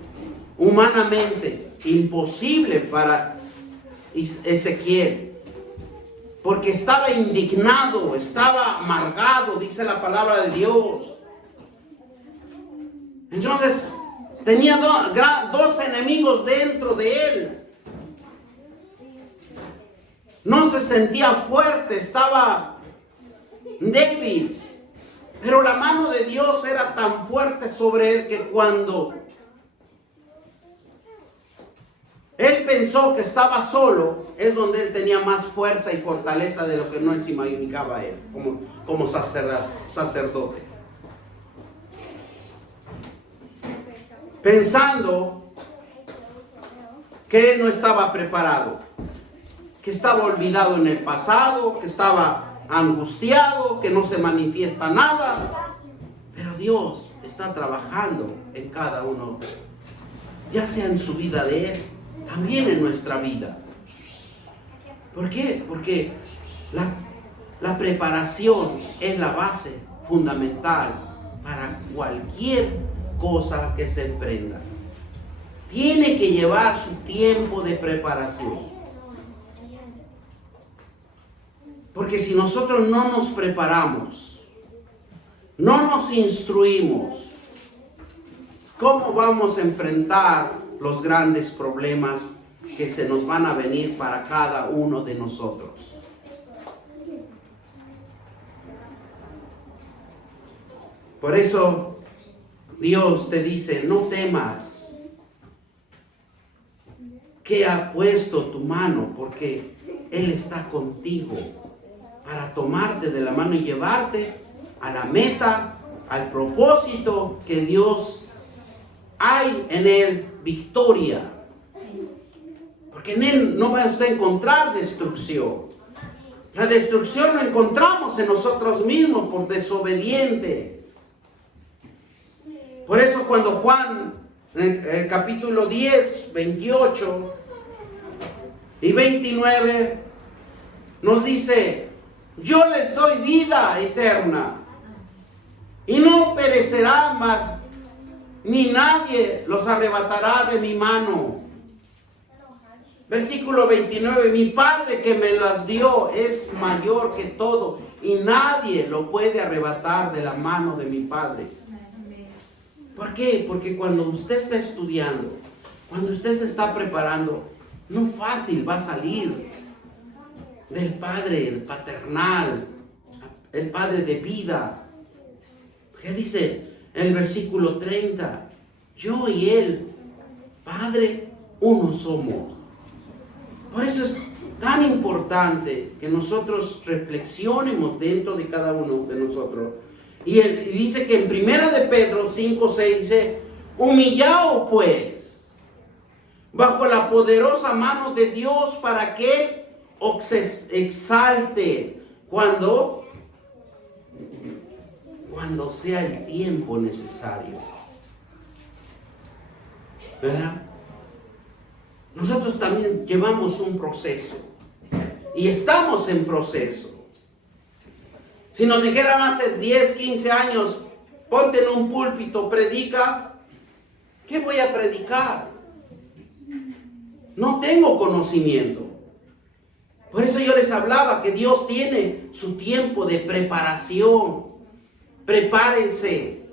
humanamente, imposible para Ezequiel, porque estaba indignado, estaba amargado, dice la palabra de Dios. Entonces tenía dos enemigos dentro de él. No se sentía fuerte, estaba débil. Pero la mano de Dios era tan fuerte sobre él que cuando él pensó que estaba solo, es donde él tenía más fuerza y fortaleza de lo que no se imaginaba él, como sacerdote. Pensando que él no estaba preparado, que estaba olvidado en el pasado, que estaba angustiado, que no se manifiesta nada. Pero Dios está trabajando en cada uno, ya sea en su vida de él, también en nuestra vida. ¿Por qué? Porque la preparación es la base fundamental para cualquier cosa que se emprenda. Tiene que llevar su tiempo de preparación. Porque si nosotros no nos preparamos, no nos instruimos, ¿cómo vamos a enfrentar los grandes problemas que se nos van a venir para cada uno de nosotros? Por eso Dios te dice, no temas, que ha puesto tu mano, porque Él está contigo para tomarte de la mano y llevarte a la meta, al propósito que Dios hay en Él victoria. Porque en Él no va usted a encontrar destrucción. La destrucción la encontramos en nosotros mismos por desobedientes. Por eso cuando Juan, en el capítulo 10, 28 y 29, nos dice, yo les doy vida eterna y no perecerá más, ni nadie los arrebatará de mi mano. Versículo 29, mi Padre que me las dio es mayor que todo y nadie lo puede arrebatar de la mano de mi Padre. ¿Por qué? Porque cuando usted está estudiando, cuando usted se está preparando, no fácil va a salir del Padre, el paternal, el Padre de vida. ¿Qué dice el versículo 30? Yo y Él, Padre, uno somos. Por eso es tan importante que nosotros reflexionemos dentro de cada uno de nosotros. Y dice que en 1 de Pedro 5:6 dice, humillaos pues bajo la poderosa mano de Dios para que os exalte cuando sea el tiempo necesario. ¿Verdad? Nosotros también llevamos un proceso y estamos en proceso. Si nos dijeran hace 10, 15 años, ponte en un púlpito, predica, ¿qué voy a predicar? No tengo conocimiento. Por eso yo les hablaba que Dios tiene su tiempo de preparación. Prepárense,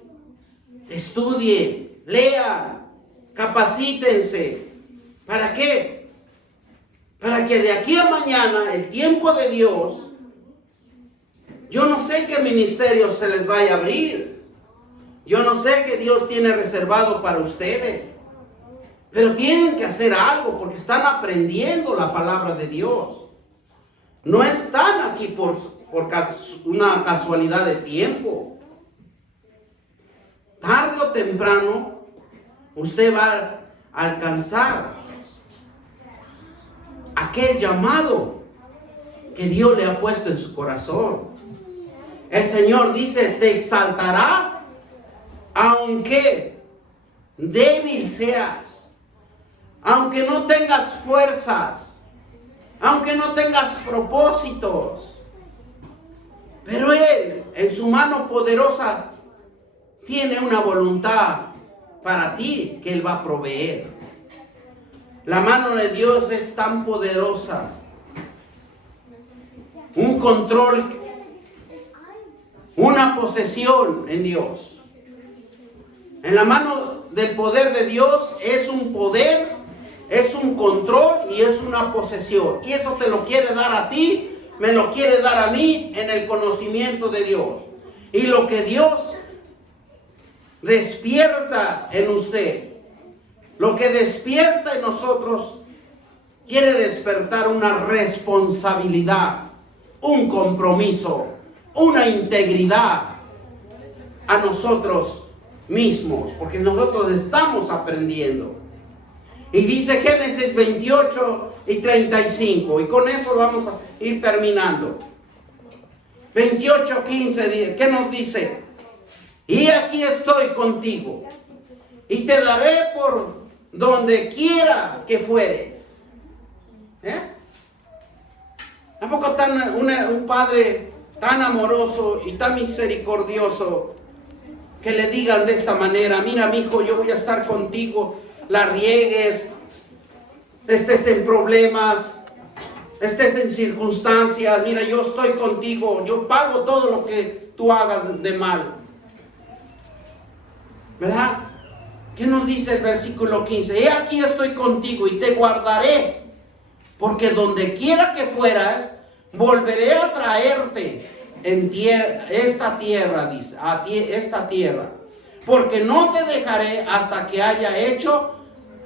estudien, lean, capacítense. ¿Para qué? Para que de aquí a mañana, el tiempo de Dios, yo no sé qué ministerio se les vaya a abrir. Yo no sé qué Dios tiene reservado para ustedes. Pero tienen que hacer algo porque están aprendiendo la palabra de Dios. No están aquí por una casualidad de tiempo. Tarde o temprano, usted va a alcanzar aquel llamado que Dios le ha puesto en su corazón. El Señor dice, te exaltará aunque débil seas, aunque no tengas fuerzas, aunque no tengas propósitos. Pero Él, en su mano poderosa, tiene una voluntad para ti que Él va a proveer. La mano de Dios es tan poderosa. Un control, una posesión en Dios. En la mano del poder de Dios es un poder, es un control y es una posesión. Y eso te lo quiere dar a ti, me lo quiere dar a mí en el conocimiento de Dios. Y lo que Dios despierta en usted, lo que despierta en nosotros, quiere despertar una responsabilidad, un compromiso, una integridad a nosotros mismos, porque nosotros estamos aprendiendo. Y dice Génesis 28 y 35, y con eso vamos a ir terminando. 28:15, ¿qué nos dice? Y aquí estoy contigo, y te daré por donde quiera que fueres. ¿Tampoco un padre tan amoroso y tan misericordioso que le digan de esta manera: mira, mi hijo, yo voy a estar contigo, la riegues, estés en problemas, estés en circunstancias, mira, yo estoy contigo, yo pago todo lo que tú hagas de mal? ¿Verdad? ¿Qué nos dice el versículo 15? He aquí estoy contigo y te guardaré, porque donde quiera que fueras, volveré a traerte en esta tierra, dice, esta tierra, porque no te dejaré hasta que haya hecho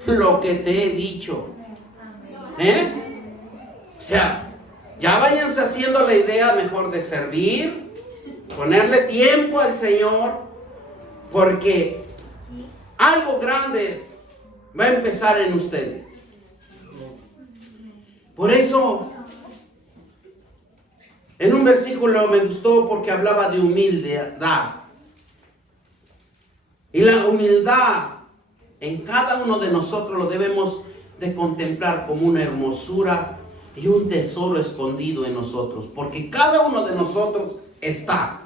lo que te he dicho. O sea, ya váyanse haciendo la idea mejor de servir, ponerle tiempo al Señor, porque algo grande va a empezar en ustedes. Por eso, en un versículo me gustó porque hablaba de humildad. Y la humildad en cada uno de nosotros lo debemos de contemplar como una hermosura y un tesoro escondido en nosotros. Porque cada uno de nosotros está.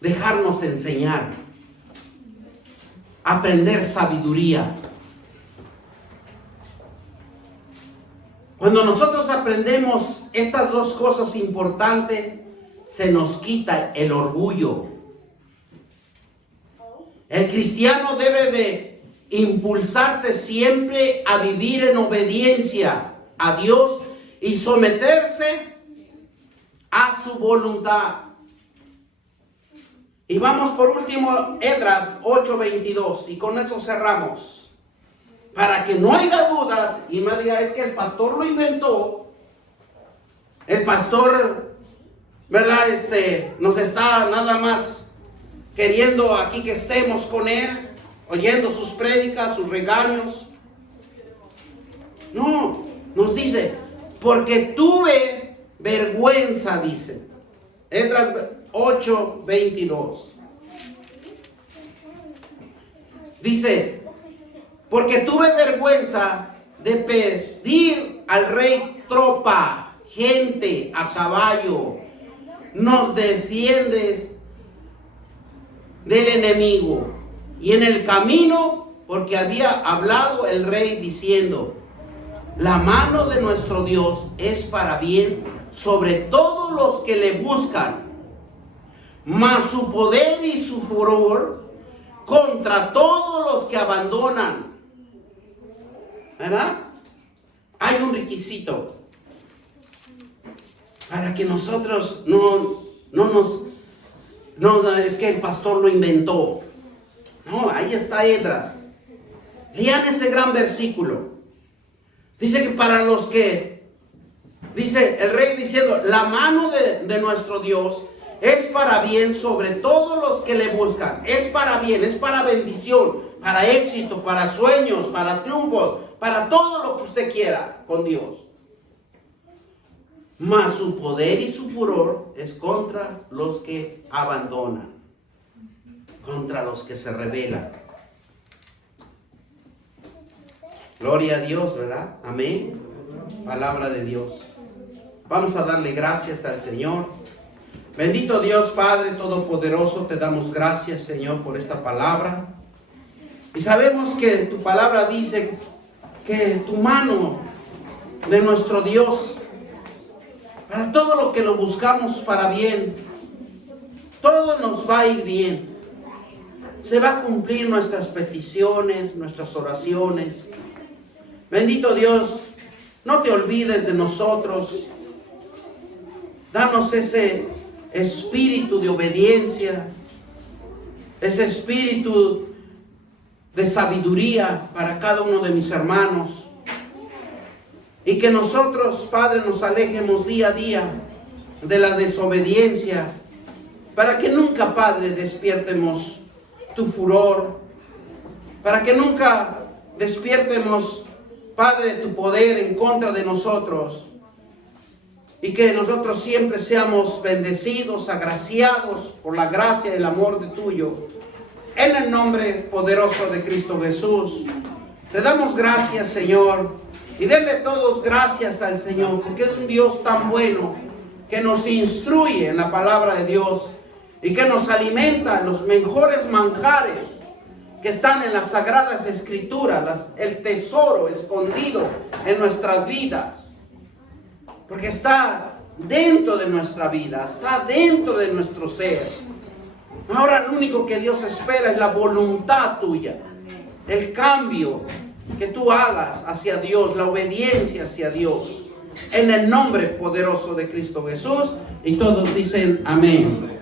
Dejarnos enseñar. Aprender sabiduría. Cuando nosotros aprendemos estas dos cosas importantes, se nos quita el orgullo. El cristiano debe de impulsarse siempre a vivir en obediencia a Dios y someterse a su voluntad. Y vamos por último, Esdras 8:22, y con eso cerramos. Para que no haya dudas y no diga: es que el pastor lo inventó. El pastor, ¿verdad? Nos está nada más queriendo aquí que estemos con él, oyendo sus prédicas, sus regaños. No, nos dice: porque tuve vergüenza, dice. Esdras 8:22. Dice: porque tuve vergüenza de pedir al rey tropa, gente a caballo. Nos defiendes del enemigo. Y en el camino, porque había hablado el rey diciendo: la mano de nuestro Dios es para bien sobre todos los que le buscan, mas su poder y su furor contra todos los que abandonan. ¿Verdad? Hay un requisito para que nosotros no es que el pastor lo inventó. No, ahí está Esdras. Lean ese gran versículo. Dice que para los que, dice el rey diciendo: la mano de nuestro Dios es para bien sobre todos los que le buscan. Es para bien, es para bendición, para éxito, para sueños, para triunfos, para todo lo que usted quiera con Dios. Mas su poder y su furor es contra los que abandonan, contra los que se rebelan. Gloria a Dios, ¿verdad? Amén. Palabra de Dios. Vamos a darle gracias al Señor. Bendito Dios, Padre Todopoderoso, te damos gracias, Señor, por esta palabra. Y sabemos que tu palabra dice que tu mano de nuestro Dios, para todo lo que lo buscamos para bien, todo nos va a ir bien. Se va a cumplir nuestras peticiones, nuestras oraciones. Bendito Dios, no te olvides de nosotros. Danos ese espíritu de obediencia, ese espíritu de sabiduría para cada uno de mis hermanos. Y que nosotros, Padre, nos alejemos día a día de la desobediencia, para que nunca, Padre, despiertemos tu furor, para que nunca despiertemos, Padre, tu poder en contra de nosotros, y que nosotros siempre seamos bendecidos, agraciados por la gracia y el amor de tuyo, en el nombre poderoso de Cristo Jesús. Te damos gracias, Señor, y denle todos gracias al Señor, porque es un Dios tan bueno, que nos instruye en la palabra de Dios, y que nos alimenta en los mejores manjares que están en las sagradas escrituras, el tesoro escondido en nuestras vidas, porque está dentro de nuestra vida, está dentro de nuestro ser. Ahora lo único que Dios espera es la voluntad tuya, el cambio que tú hagas hacia Dios, la obediencia hacia Dios, en el nombre poderoso de Cristo Jesús. Y todos dicen amén.